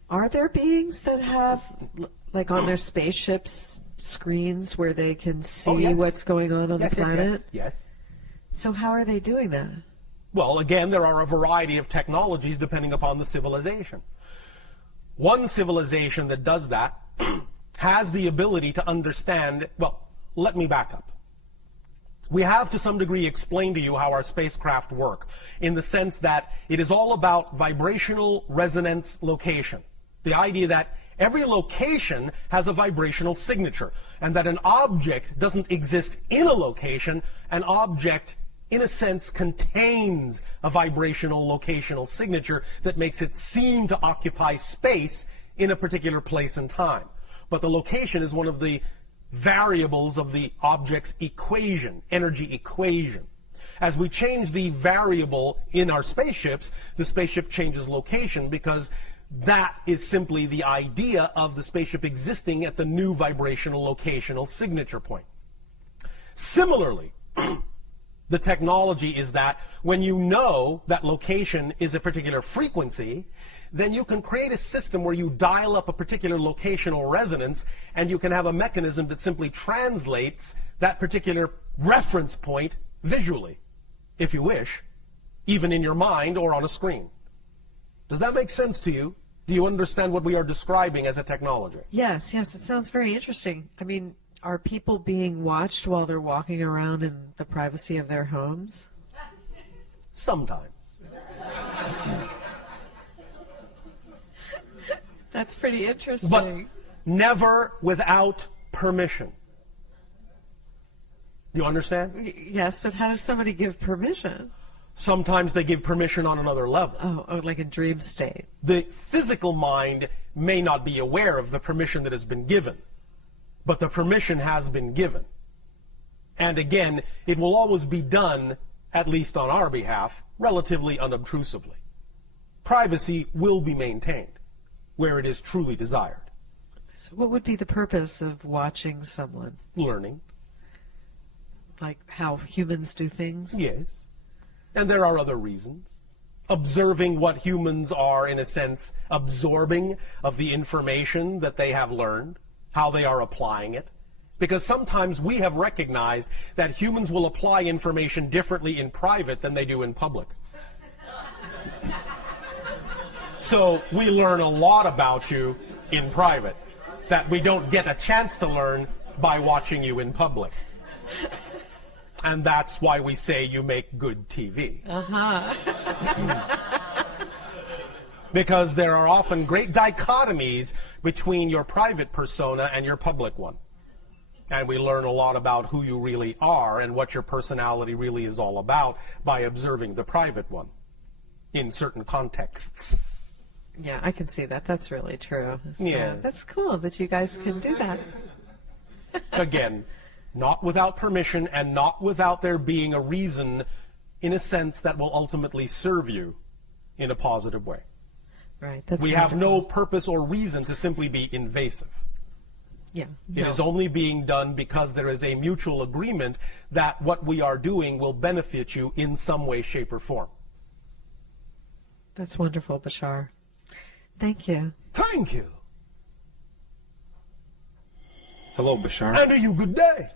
Are there beings that have, like on their spaceships, screens where they can see what's going on the planet? Yes. So how are they doing that? Well, again, there are a variety of technologies depending upon the civilization. One civilization that does that has the ability to understand, well, let me back up. We have to some degree explained to you how our spacecraft work, in the sense that it is all about vibrational resonance location. The idea that every location has a vibrational signature, and that an object doesn't exist in a location. An object, in a sense, contains a vibrational locational signature that makes it seem to occupy space in a particular place and time. But the location is one of the variables of the object's equation, energy equation. As we change the variable in our spaceships, the spaceship changes location, because that is simply the idea of the spaceship existing at the new vibrational locational signature point. Similarly, the technology is that when you know that location is a particular frequency, then you can create a system where you dial up a particular locational resonance, and you can have a mechanism that simply translates that particular reference point visually, if you wish, even in your mind or on a screen. Does that make sense to you? Do you understand what we are describing as a technology? Yes, it sounds very interesting. I mean, are people being watched while they're walking around in the privacy of their homes? Sometimes. That's pretty interesting. But never without permission. You understand? Yes, but how does somebody give permission? Sometimes they give permission on another level. Oh, like a dream state. The physical mind may not be aware of the permission that has been given, but the permission has been given. And again, it will always be done, at least on our behalf, relatively unobtrusively. Privacy will be maintained where it is truly desired. So what would be the purpose of watching someone? Learning. Like how humans do things? Yes. And there are other reasons. Observing what humans are, in a sense, absorbing of the information that they have learned, how they are applying it. Because sometimes we have recognized that humans will apply information differently in private than they do in public. So we learn a lot about you in private that we don't get a chance to learn by watching you in public. And that's why we say you make good TV. Because there are often great dichotomies between your private persona and your public one. And we learn a lot about who you really are and what your personality really is all about by observing the private one in certain contexts. Yeah, I can see that. That's really true. So Yes. That's cool that you guys can do that. Again, not without permission and not without there being a reason, in a sense, that will ultimately serve you in a positive way. Right. That's We have wonderful. no purpose or reason to simply be invasive. Yeah. It no. is only being done because there is a mutual agreement that what we are doing will benefit you in some way, shape, or form. That's wonderful, Bashar. Thank you. Thank you. Hello, Bashar. And a you good day.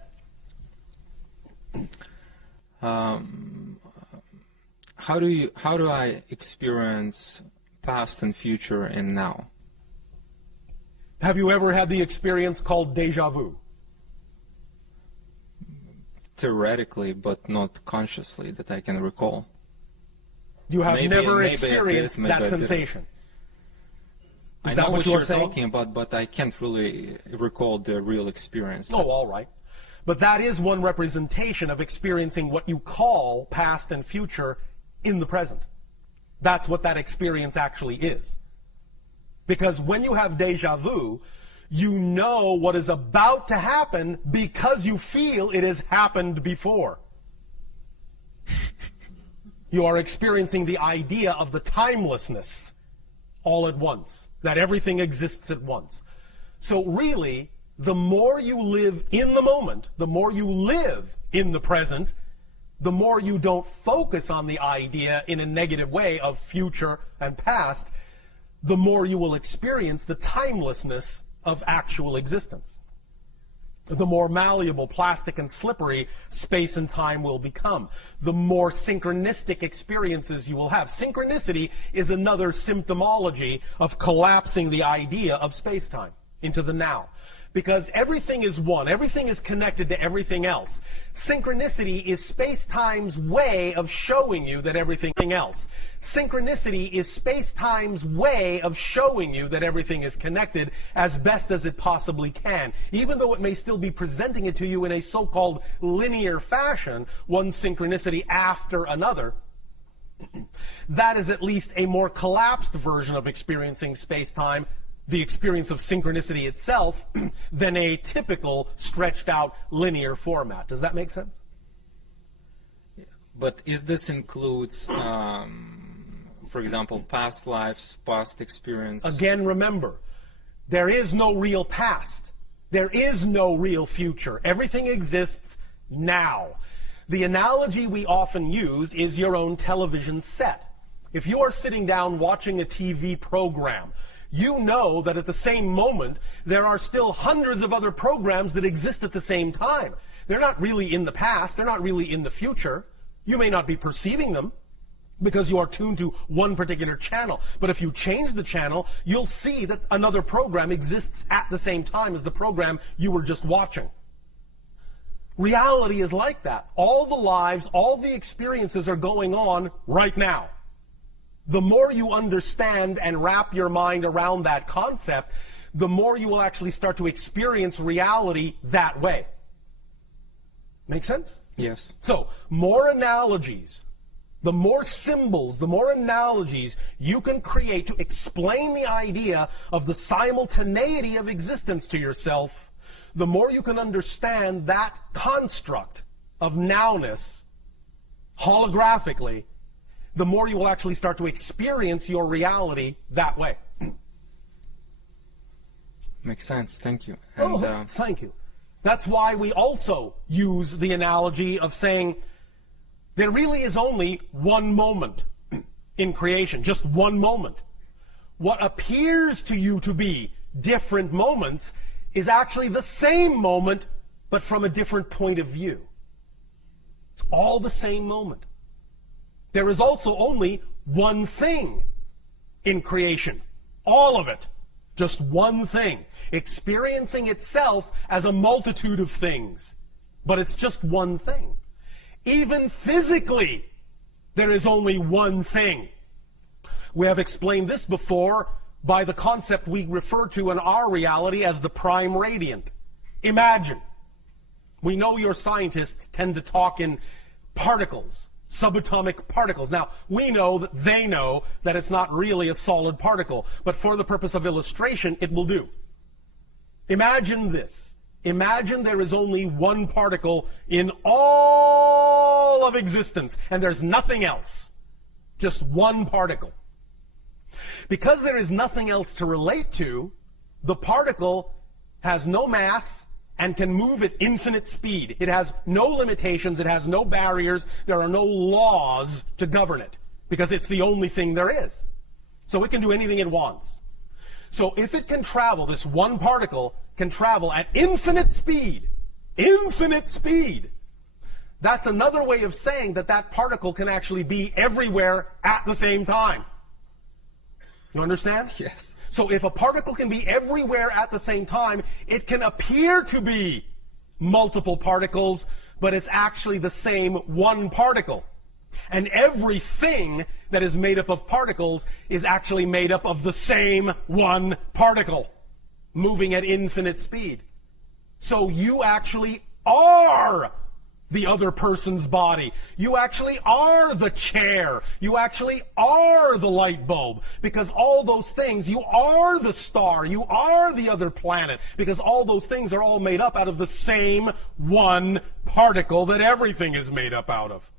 How do I experience past and future and now? Have you ever had the experience called deja vu? Theoretically, but not consciously, that I can recall. You have Maybe never I did, experienced maybe that I didn't. sensation. Is I that know what what you you're are saying? talking about, but I can't really recall the real experience. Oh, all right. But that is one representation of experiencing what you call past and future in the present. That's what that experience actually is. Because when you have deja vu, you know what is about to happen because you feel it has happened before. You are experiencing the idea of the timelessness all at once, that everything exists at once. So really, the more you live in the moment, the more you live in the present, the more you don't focus on the idea in a negative way of future and past, the more you will experience the timelessness of actual existence. The more malleable, plastic, and slippery space and time will become. The more synchronistic experiences you will have. Synchronicity is another symptomology of collapsing the idea of space-time into the now. Because everything is one. Everything is connected to everything else. Synchronicity is space-time's way of showing you that everything else. Synchronicity is space-time's way of showing you that everything is connected as best as it possibly can. Even though it may still be presenting it to you in a so-called linear fashion, one synchronicity after another, that is at least a more collapsed version of experiencing space-time, the experience of synchronicity itself, than a typical stretched out linear format. Does that make sense? But is this includes, for example, past lives, past experience? Again, remember, there is no real past. There is no real future. Everything exists now. The analogy we often use is your own television set. If you are sitting down watching a TV program, you know that at the same moment, there are still hundreds of other programs that exist at the same time. They're not really in the past. They're not really in the future. You may not be perceiving them, because you are tuned to one particular channel. But if you change the channel, you'll see that another program exists at the same time as the program you were just watching. Reality is like that. All the lives, all the experiences are going on right now. The more you understand and wrap your mind around that concept, the more you will actually start to experience reality that way. Make sense? Yes. So, more analogies, the more symbols, the more analogies you can create to explain the idea of the simultaneity of existence to yourself, the more you can understand that construct of nowness holographically, the more you will actually start to experience your reality that way. Makes sense. Thank you. And, thank you. That's why we also use the analogy of saying there really is only one moment in creation, just one moment. What appears to you to be different moments is actually the same moment, but from a different point of view. It's all the same moment. There is also only one thing in creation. All of it. Just one thing. Experiencing itself as a multitude of things. But it's just one thing. Even physically, there is only one thing. We have explained this before by the concept we refer to in our reality as the prime radiant. Imagine. We know your scientists tend to talk in particles. Subatomic particles. Now, we know that they know that it's not really a solid particle, but for the purpose of illustration, it will do. Imagine this. Imagine there is only one particle in all of existence, and there's nothing else. Just one particle. Because there is nothing else to relate to, the particle has no mass, and can move at infinite speed. It has no limitations, it has no barriers, there are no laws to govern it, because it's the only thing there is. So it can do anything it wants. So if it can travel, this one particle can travel at infinite speed, that's another way of saying that that particle can actually be everywhere at the same time. You understand? Yes. So if a particle can be everywhere at the same time, it can appear to be multiple particles, but it's actually the same one particle. And everything that is made up of particles is actually made up of the same one particle, moving at infinite speed. So you actually are the other person's body. You actually are the chair. You actually are the light bulb. Because all those things, you are the star. You are the other planet. Because all those things are all made up out of the same one particle that everything is made up out of.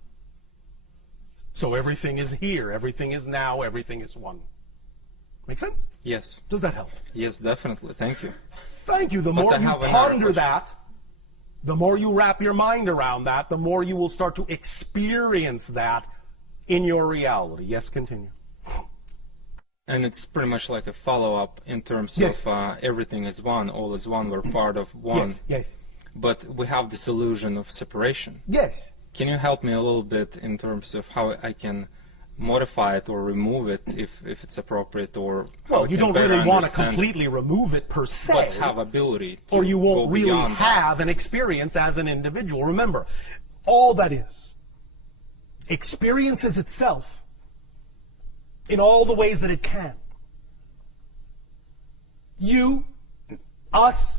So everything is here. Everything is now. Everything is one. Make sense? Yes. Does that help? Yes, definitely. Thank you. Thank you. The more you ponder that, the more you wrap your mind around that, the more you will start to experience that in your reality. Yes, continue. And it's pretty much like a follow-up in terms of everything is one, all is one, we're part of one. Yes. But we have this illusion of separation. Yes. Can you help me a little bit in terms of how I can modify it or remove it if it's appropriate, or well, you don't really want to completely remove it per se, but have ability to or you won't really have an experience as an individual. Remember, all that is experiences itself in all the ways that it can. You, us,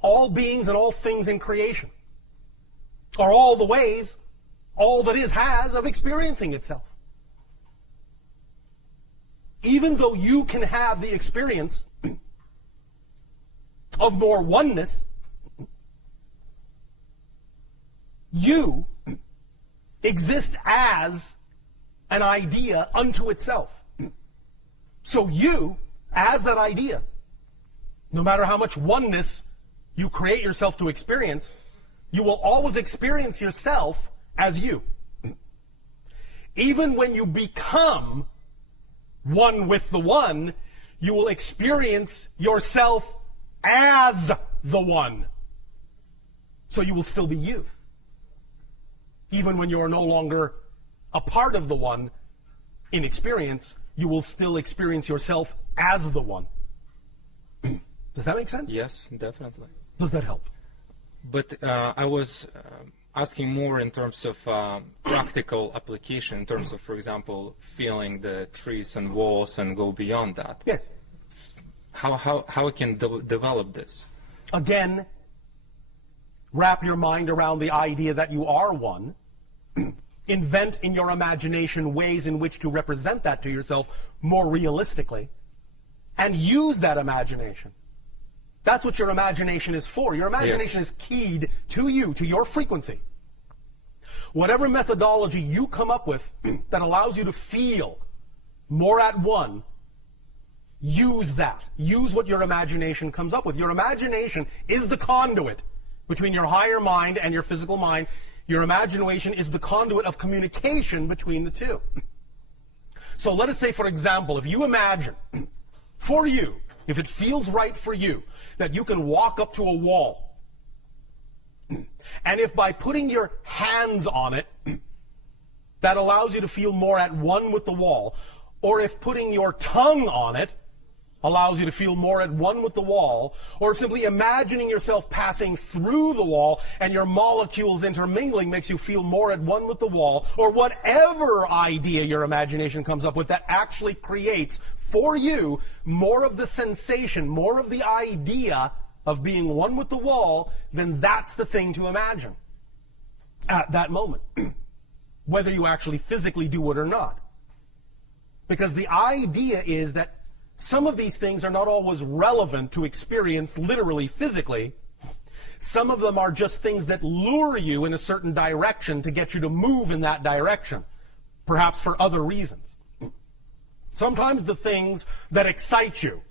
all beings and all things in creation are all the ways all that is has of experiencing itself. Even though you can have the experience of more oneness, you exist as an idea unto itself. So you, as that idea, no matter how much oneness you create yourself to experience, you will always experience yourself as you. Even when you become one with the one, you will experience yourself as the one. So you will still be you. Even when you are no longer a part of the one in experience, you will still experience yourself as the one. Does that make sense? Yes, definitely. Does that help? But I was asking more in terms of practical application, in terms of, for example, feeling the trees and walls and go beyond that. Yes. How I can develop this? Again, wrap your mind around the idea that you are one. Invent in your imagination ways in which to represent that to yourself more realistically. And use that imagination. That's what your imagination is for. Your imagination is keyed to you, to your frequency. Whatever methodology you come up with that allows you to feel more at one, use that. Use what your imagination comes up with. Your imagination is the conduit between your higher mind and your physical mind. Your imagination is the conduit of communication between the two. So let us say, for example, if you imagine, for you, if it feels right for you, that you can walk up to a wall, and if by putting your hands on it, that allows you to feel more at one with the wall, or if putting your tongue on it allows you to feel more at one with the wall, or simply imagining yourself passing through the wall and your molecules intermingling makes you feel more at one with the wall, or whatever idea your imagination comes up with that actually creates for you more of the sensation, more of the idea of being one with the wall, then that's the thing to imagine at that moment, whether you actually physically do it or not. Because the idea is that some of these things are not always relevant to experience literally, physically. Some of them are just things that lure you in a certain direction to get you to move in that direction, perhaps for other reasons. Sometimes the things that excite you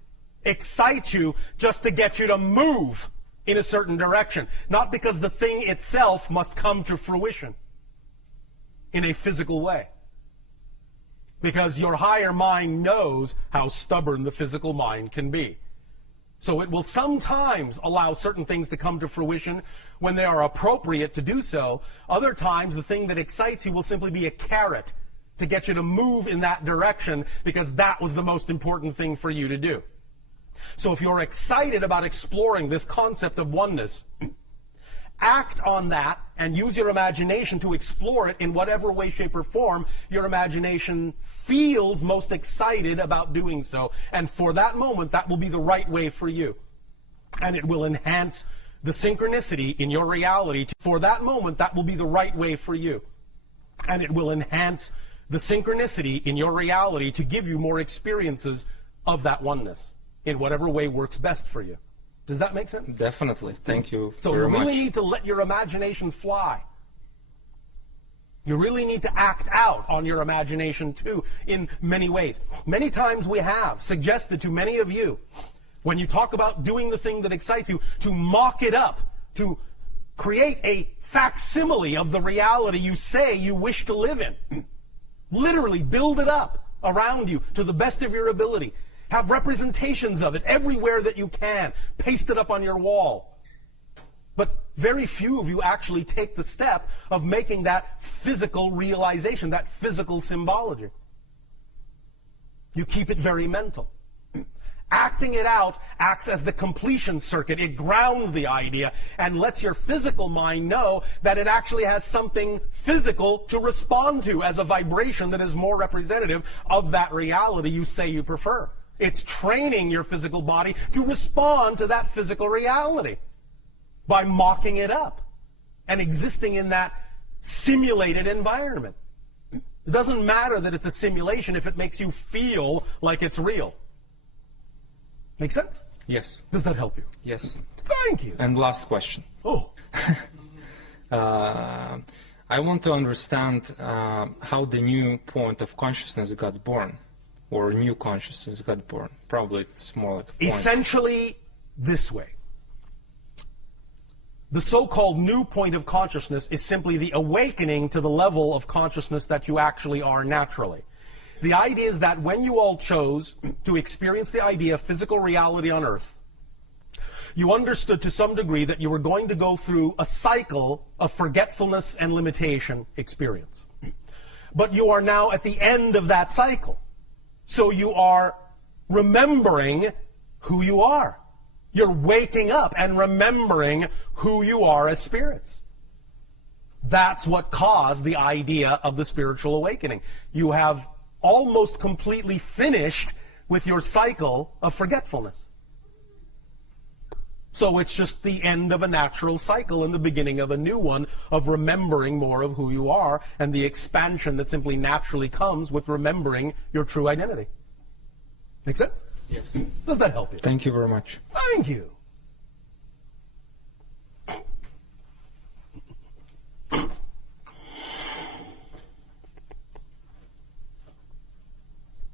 just to get you to move in a certain direction, not because the thing itself must come to fruition in a physical way. Because your higher mind knows how stubborn the physical mind can be. So it will sometimes allow certain things to come to fruition when they are appropriate to do so. Other times, the thing that excites you will simply be a carrot to get you to move in that direction because that was the most important thing for you to do. So if you're excited about exploring this concept of oneness, act on that and use your imagination to explore it in whatever way, shape, or form your imagination feels most excited about doing so. And for that moment, that will be the right way for you. And it will enhance the synchronicity in your reality. For that moment, that will be the right way for you. And it will enhance the synchronicity in your reality to give you more experiences of that oneness in whatever way works best for you. Does that make sense? Definitely. Thank you so very much. So you really need to let your imagination fly. You really need to act out on your imagination, too, in many ways. Many times we have suggested to many of you, when you talk about doing the thing that excites you, to mock it up, to create a facsimile of the reality you say you wish to live in. Literally build it up around you to the best of your ability. Have representations of it everywhere that you can. Paste it up on your wall. But very few of you actually take the step of making that physical realization, that physical symbology. You keep it very mental. Acting it out acts as the completion circuit. It grounds the idea and lets your physical mind know that it actually has something physical to respond to as a vibration that is more representative of that reality you say you prefer. It's training your physical body to respond to that physical reality by mocking it up and existing in that simulated environment. It doesn't matter that it's a simulation if it makes you feel like it's real. Make sense? Yes. Does that help you? Yes. Thank you. And last question. Oh. I want to understand how the new point of consciousness got born. Or new consciousness got born. Probably it's more like a point. Essentially this way. The so-called new point of consciousness is simply the awakening to the level of consciousness that you actually are naturally. The idea is that when you all chose to experience the idea of physical reality on Earth, you understood to some degree that you were going to go through a cycle of forgetfulness and limitation experience. but you are now at the end of that cycle. So you are remembering who you are. You're waking up and remembering who you are as spirits. That's what caused the idea of the spiritual awakening. You have almost completely finished with your cycle of forgetfulness. So it's just the end of a natural cycle and the beginning of a new one of remembering more of who you are and the expansion that simply naturally comes with remembering your true identity. Make sense? Yes. Does that help you? Thank you very much. Thank you.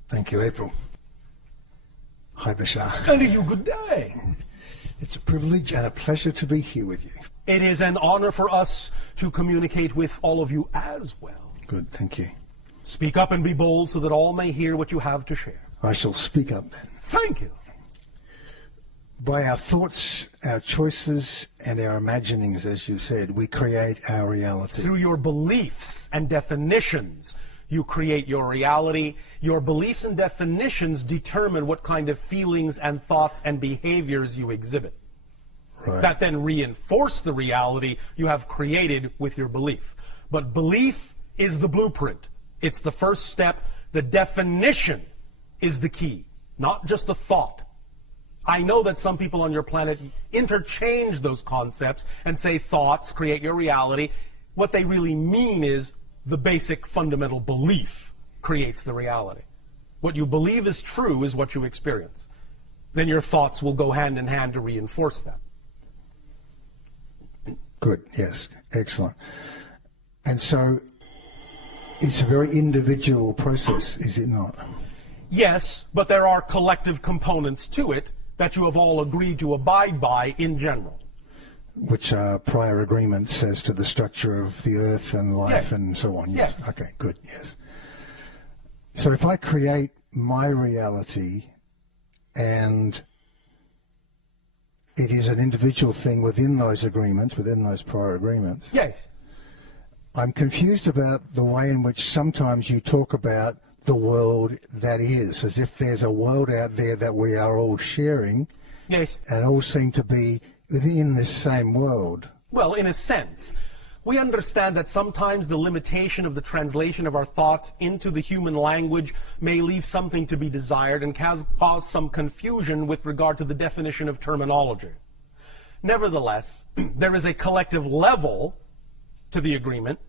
Thank you, April. Hi, Bashar. And you good day. It's a privilege and a pleasure to be here with you. It is an honor for us to communicate with all of you as well. Good, thank you. Speak up and be bold so that all may hear what you have to share. I shall speak up then. Thank you. By our thoughts, our choices, and our imaginings, as you said, we create our reality. Through your beliefs and definitions, you create your reality. Your beliefs and definitions determine what kind of feelings and thoughts and behaviors you exhibit. Right. That then reinforce the reality you have created with your belief. But belief is the blueprint. It's the first step. The definition is the key, not just the thought. I know that some people on your planet interchange those concepts and say thoughts create your reality. What they really mean is the basic fundamental belief creates the reality. What you believe is true is what you experience. Then your thoughts will go hand in hand to reinforce that. Good, yes, excellent. And so it's a very individual process, is it not? Yes, but there are collective components to it that you have all agreed to abide by in general. Which are prior agreements as to the structure of the earth and life and so on. Yes. Okay, good, yes. So if I create my reality and it is an individual thing within those agreements, within those prior agreements. Yes. I'm confused about the way in which sometimes you talk about the world that is, as if there's a world out there that we are all sharing. Yes. And all seem to be within this same world. Well, in a sense. We understand that sometimes the limitation of the translation of our thoughts into the human language may leave something to be desired and cause some confusion with regard to the definition of terminology. Nevertheless, there is a collective level to the agreement,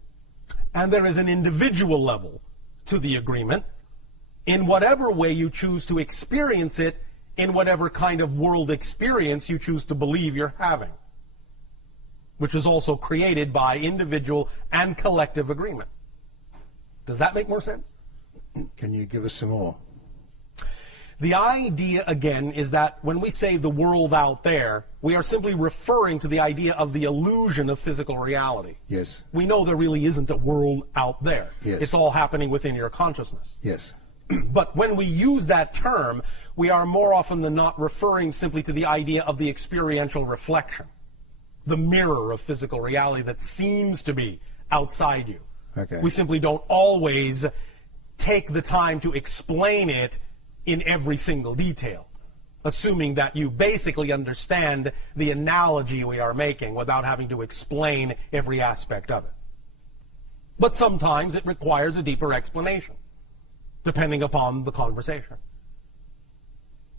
and there is an individual level to the agreement, in whatever way you choose to experience it, in whatever kind of world experience you choose to believe you're having, which is also created by individual and collective agreement. Does that make more sense? Can you give us some more? The idea, again, is that when we say the world out there, we are simply referring to the idea of the illusion of physical reality. Yes. We know there really isn't a world out there. Yes. It's all happening within your consciousness. Yes. But when we use that term, we are more often than not referring simply to the idea of the experiential reflection, the mirror of physical reality that seems to be outside you. Okay. We simply don't always take the time to explain it in every single detail, assuming that you basically understand the analogy we are making without having to explain every aspect of it. But sometimes it requires a deeper explanation, depending upon the conversation.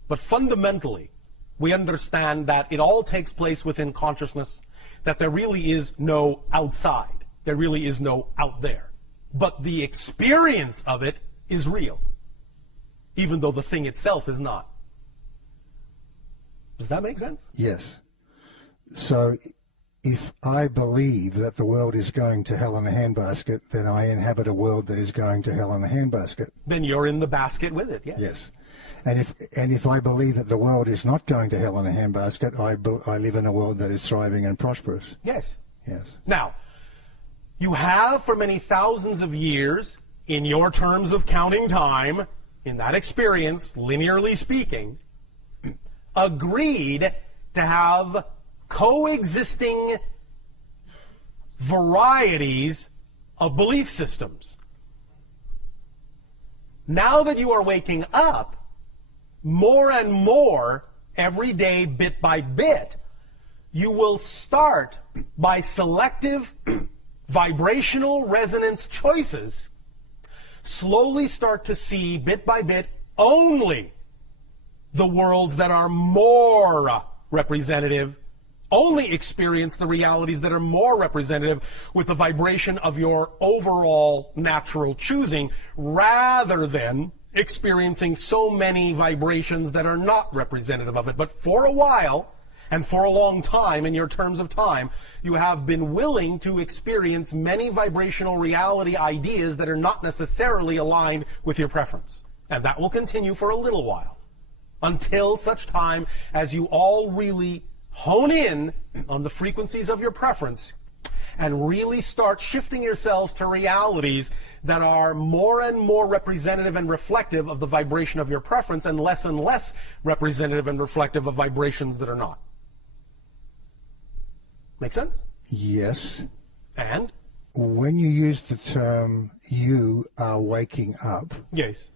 But fundamentally, we understand that it all takes place within consciousness, that there really is no outside. There really is no out there. But the experience of it is real, even though the thing itself is not. Does that make sense? Yes. So if I believe that the world is going to hell in a handbasket, then I inhabit a world that is going to hell in a handbasket. Then you're in the basket with it, yes. Yes. And if I believe that the world is not going to hell in a handbasket, I live in a world that is thriving and prosperous. Yes. Yes. Now, you have for many thousands of years, in your terms of counting time, in that experience, linearly speaking, agreed to have coexisting varieties of belief systems. Now that you are waking up, more and more, every day, bit by bit, you will start by selective vibrational resonance choices, slowly start to see, bit by bit, only the worlds that are more representative, only experience the realities that are more representative with the vibration of your overall natural choosing, rather than experiencing so many vibrations that are not representative of it. But for a while, and for a long time in your terms of time, you have been willing to experience many vibrational reality ideas that are not necessarily aligned with your preference. And that will continue for a little while, until such time as you all really hone in on the frequencies of your preference and really start shifting yourselves to realities that are more and more representative and reflective of the vibration of your preference, and less representative and reflective of vibrations that are not. Make sense? Yes. And? When you use the term, you are waking up, yes,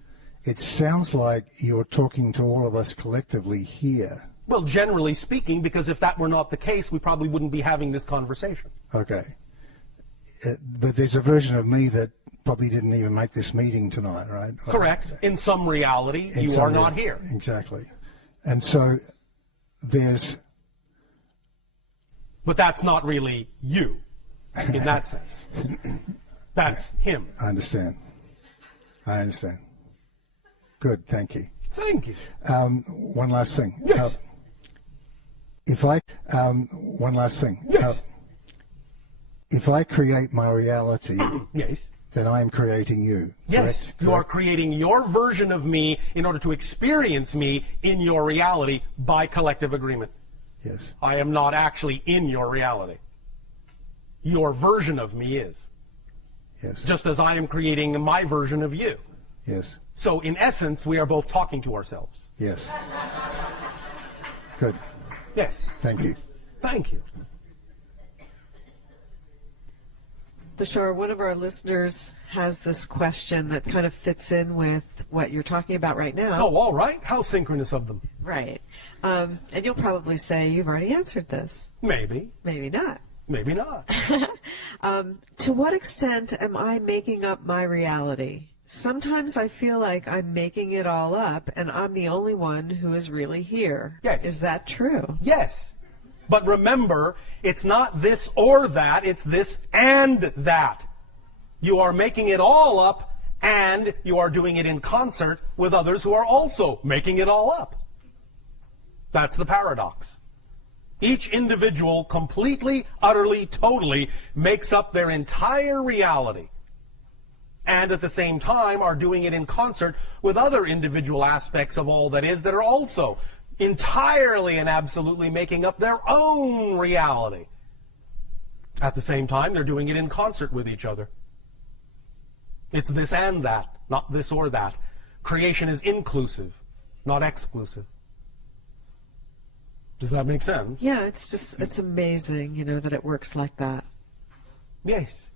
it sounds like you're talking to all of us collectively here. Well, generally speaking, because if that were not the case, we probably wouldn't be having this conversation. Okay. But there's a version of me that probably didn't even make this meeting tonight, right? Correct. In some reality, you are not here. Exactly. And so there's... But that's not really you, in that sense. That's him. I understand. Good, thank you. Thank you. One last thing. Yes. One last thing. Yes. If I create my reality, yes, then I am creating you. Yes, correct? You are creating your version of me in order to experience me in your reality by collective agreement. Yes. I am not actually in your reality. Your version of me is. Yes. Just as I am creating my version of you. Yes. So in essence, we are both talking to ourselves. Yes. Good. Yes. Thank you. Thank you. Bashar, one of our listeners has this question that kind of fits in with what you're talking about right now. Oh, all right. How synchronous of them. Right. And you'll probably say you've already answered this. Maybe. Maybe not. Maybe not. To what extent am I making up my reality? Sometimes I feel like I'm making it all up and I'm the only one who is really here. Yes. Is that true? Yes. But remember, it's not this or that, it's this and that. You are making it all up, and you are doing it in concert with others who are also making it all up. That's the paradox. Each individual completely, utterly, totally makes up their entire reality, and at the same time are doing it in concert with other individual aspects of all that is that are also entirely and absolutely making up their own reality. At the same time, they're doing it in concert with each other. It's this and that, not this or that. Creation is inclusive, not exclusive. Does that make sense? Yeah, it's amazing, that it works like that. Yes.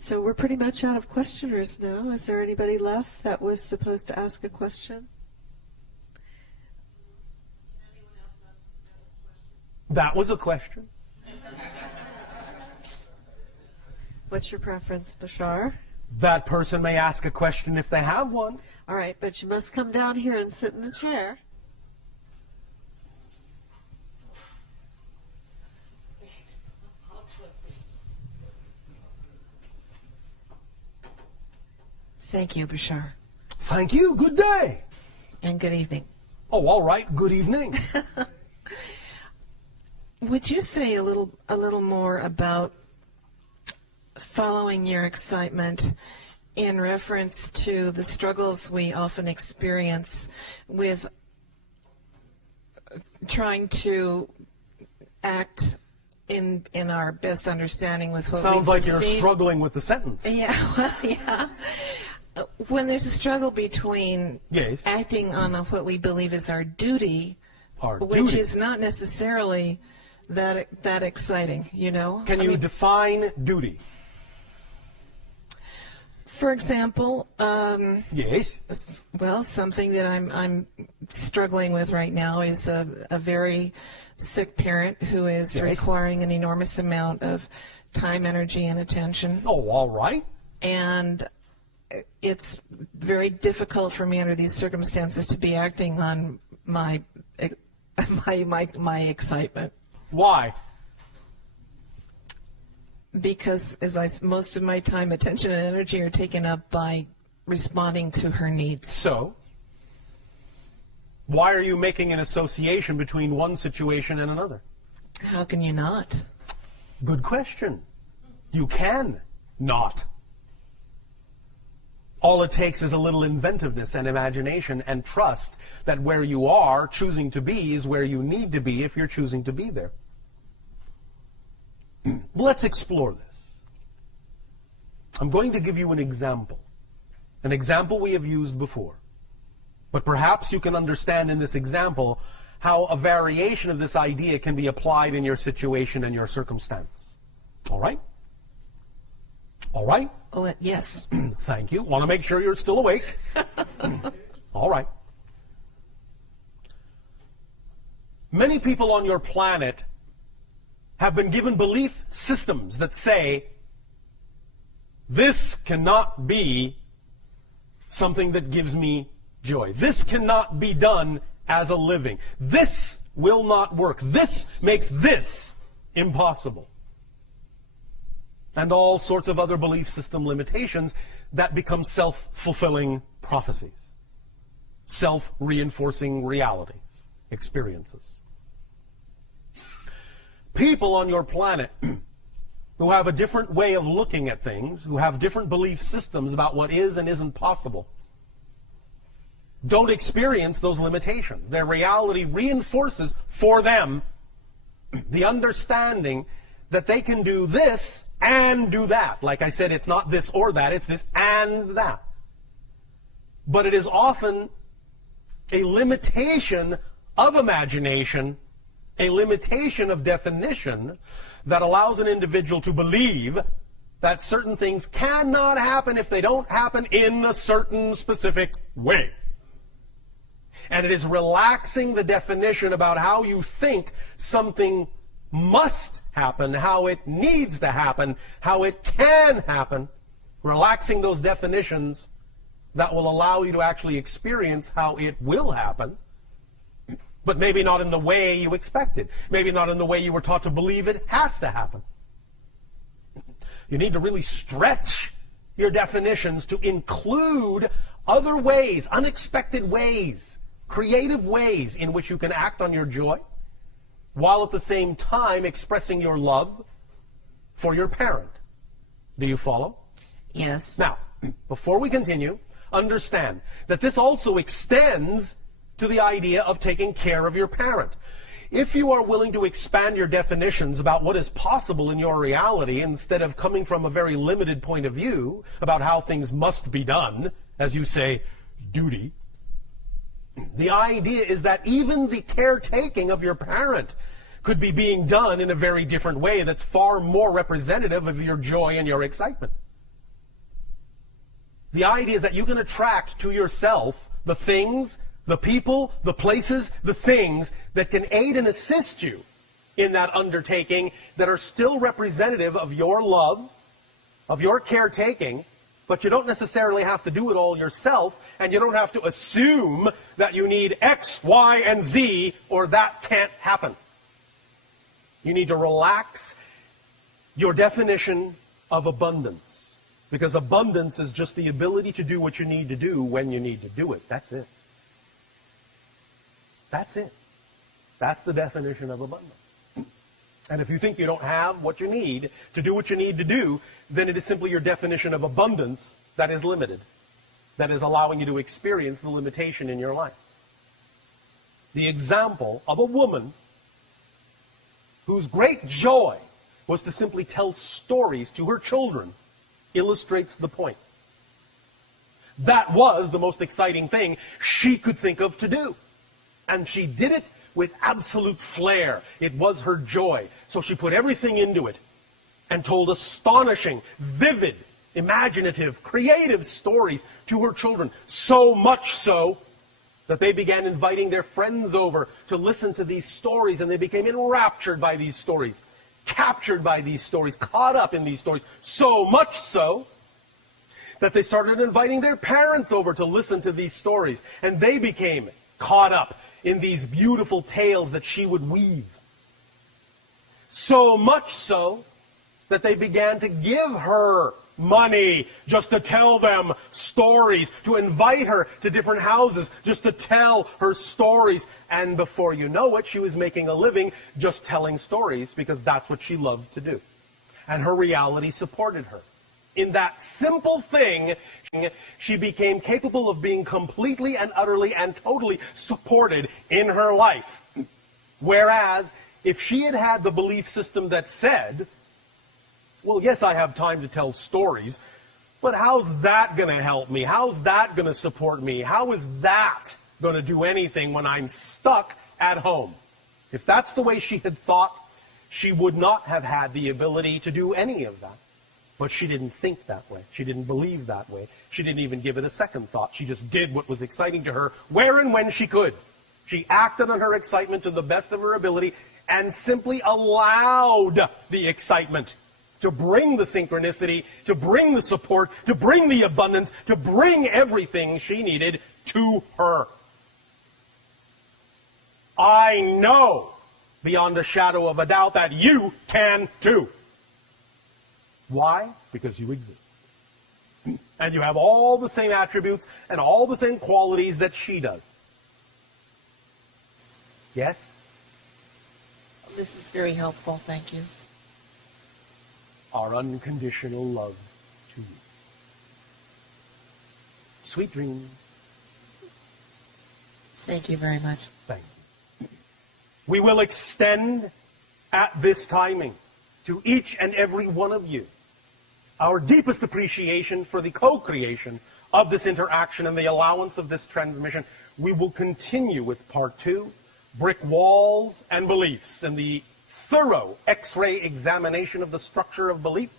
So we're pretty much out of questioners now. Is there anybody left that was supposed to ask a question? That was a question. What's your preference, Bashar? That person may ask a question if they have one. All right, but you must come down here and sit in the chair. Thank you, Bashar. Thank you. Good day. And good evening. Oh, all right. Good evening. Would you say a little more about following your excitement in reference to the struggles we often experience with trying to act in our best understanding with what we perceive? Sounds like you're struggling with the sentence. Yeah, well, yeah. When there's a struggle between yes. acting on what we believe is our duty, which is not necessarily that exciting, Can you define duty? For example, yes. Well, something that I'm struggling with right now is a very sick parent who is requiring an enormous amount of time, energy, and attention. Oh, all right. And it's very difficult for me under these circumstances to be acting on my excitement. Why? Because most of my time, attention, and energy are taken up by responding to her needs. So, why are you making an association between one situation and another? How can you not? Good question. You can not. All it takes is a little inventiveness and imagination and trust that where you are choosing to be is where you need to be if you're choosing to be there. Let's explore this. I'm going to give you an example we have used before. But perhaps you can understand in this example how a variation of this idea can be applied in your situation and your circumstance. All right? All right? Oh, yes. Thank you. Want to make sure you're still awake. All right. Many people on your planet have been given belief systems that say, this cannot be something that gives me joy. This cannot be done as a living. This will not work. This makes this impossible. And all sorts of other belief system limitations that become self-fulfilling prophecies, self-reinforcing realities, experiences. People on your planet who have a different way of looking at things, who have different belief systems about what is and isn't possible, don't experience those limitations. Their reality reinforces for them the understanding that they can do this and do that. Like I said, it's not this or that, it's this and that. But it is often a limitation of imagination, a limitation of definition that allows an individual to believe that certain things cannot happen if they don't happen in a certain specific way. And it is relaxing the definition about how you think something must happen, how it needs to happen, how it can happen, relaxing those definitions that will allow you to actually experience how it will happen, but maybe not in the way you expected, maybe not in the way you were taught to believe it has to happen. You need to really stretch your definitions to include other ways, unexpected ways, creative ways in which you can act on your joy, while at the same time expressing your love for your parent. Do you follow? Yes. Now, before we continue, understand that this also extends to the idea of taking care of your parent. If you are willing to expand your definitions about what is possible in your reality instead of coming from a very limited point of view about how things must be done, as you say, duty, the idea is that even the caretaking of your parent could be being done in a very different way that's far more representative of your joy and your excitement. The idea is that you can attract to yourself the things, the people, the places, the things that can aid and assist you in that undertaking that are still representative of your love, of your caretaking, but you don't necessarily have to do it all yourself, and you don't have to assume that you need X, Y, and Z, or that can't happen. You need to relax your definition of abundance, because abundance is just the ability to do what you need to do when you need to do it. That's it. That's it. That's the definition of abundance. And if you think you don't have what you need to do what you need to do, then it is simply your definition of abundance that is limited, that is allowing you to experience the limitation in your life. The example of a woman whose great joy was to simply tell stories to her children illustrates the point. That was the most exciting thing she could think of to do. And she did it with absolute flair. It was her joy. So she put everything into it and told astonishing, vivid imaginative, creative stories to her children, so much so that they began inviting their friends over to listen to these stories, and they became enraptured by these stories, captured by these stories, caught up in these stories, so much so that they started inviting their parents over to listen to these stories, and they became caught up in these beautiful tales that she would weave. So much so that they began to give her money just to tell them stories, to invite her to different houses just to tell her stories. And before you know it, she was making a living just telling stories because that's what she loved to do. And her reality supported her. In that simple thing, she became capable of being completely and utterly and totally supported in her life. Whereas, if she had had the belief system that said, well, yes, I have time to tell stories, but how's that going to help me? How's that going to support me? How is that going to do anything when I'm stuck at home? If that's the way she had thought, she would not have had the ability to do any of that. But she didn't think that way. She didn't believe that way. She didn't even give it a second thought. She just did what was exciting to her where and when she could. She acted on her excitement to the best of her ability and simply allowed the excitement to bring the synchronicity, to bring the support, to bring the abundance, to bring everything she needed to her. I know beyond a shadow of a doubt that you can too. Why? Because you exist. And you have all the same attributes and all the same qualities that she does. Yes? This is very helpful. Thank you. Our unconditional love to you. Sweet dreams. Thank you very much. Thank you. We will extend at this timing to each and every one of you our deepest appreciation for the co-creation of this interaction and the allowance of this transmission. We will continue with part 2, brick walls and beliefs, and the thorough X-ray examination of the structure of beliefs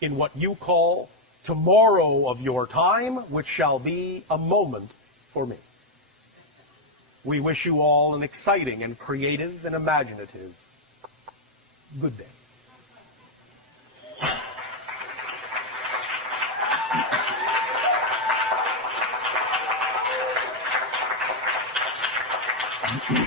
in what you call tomorrow of your time, which shall be a moment for me. We wish you all an exciting and creative and imaginative good day.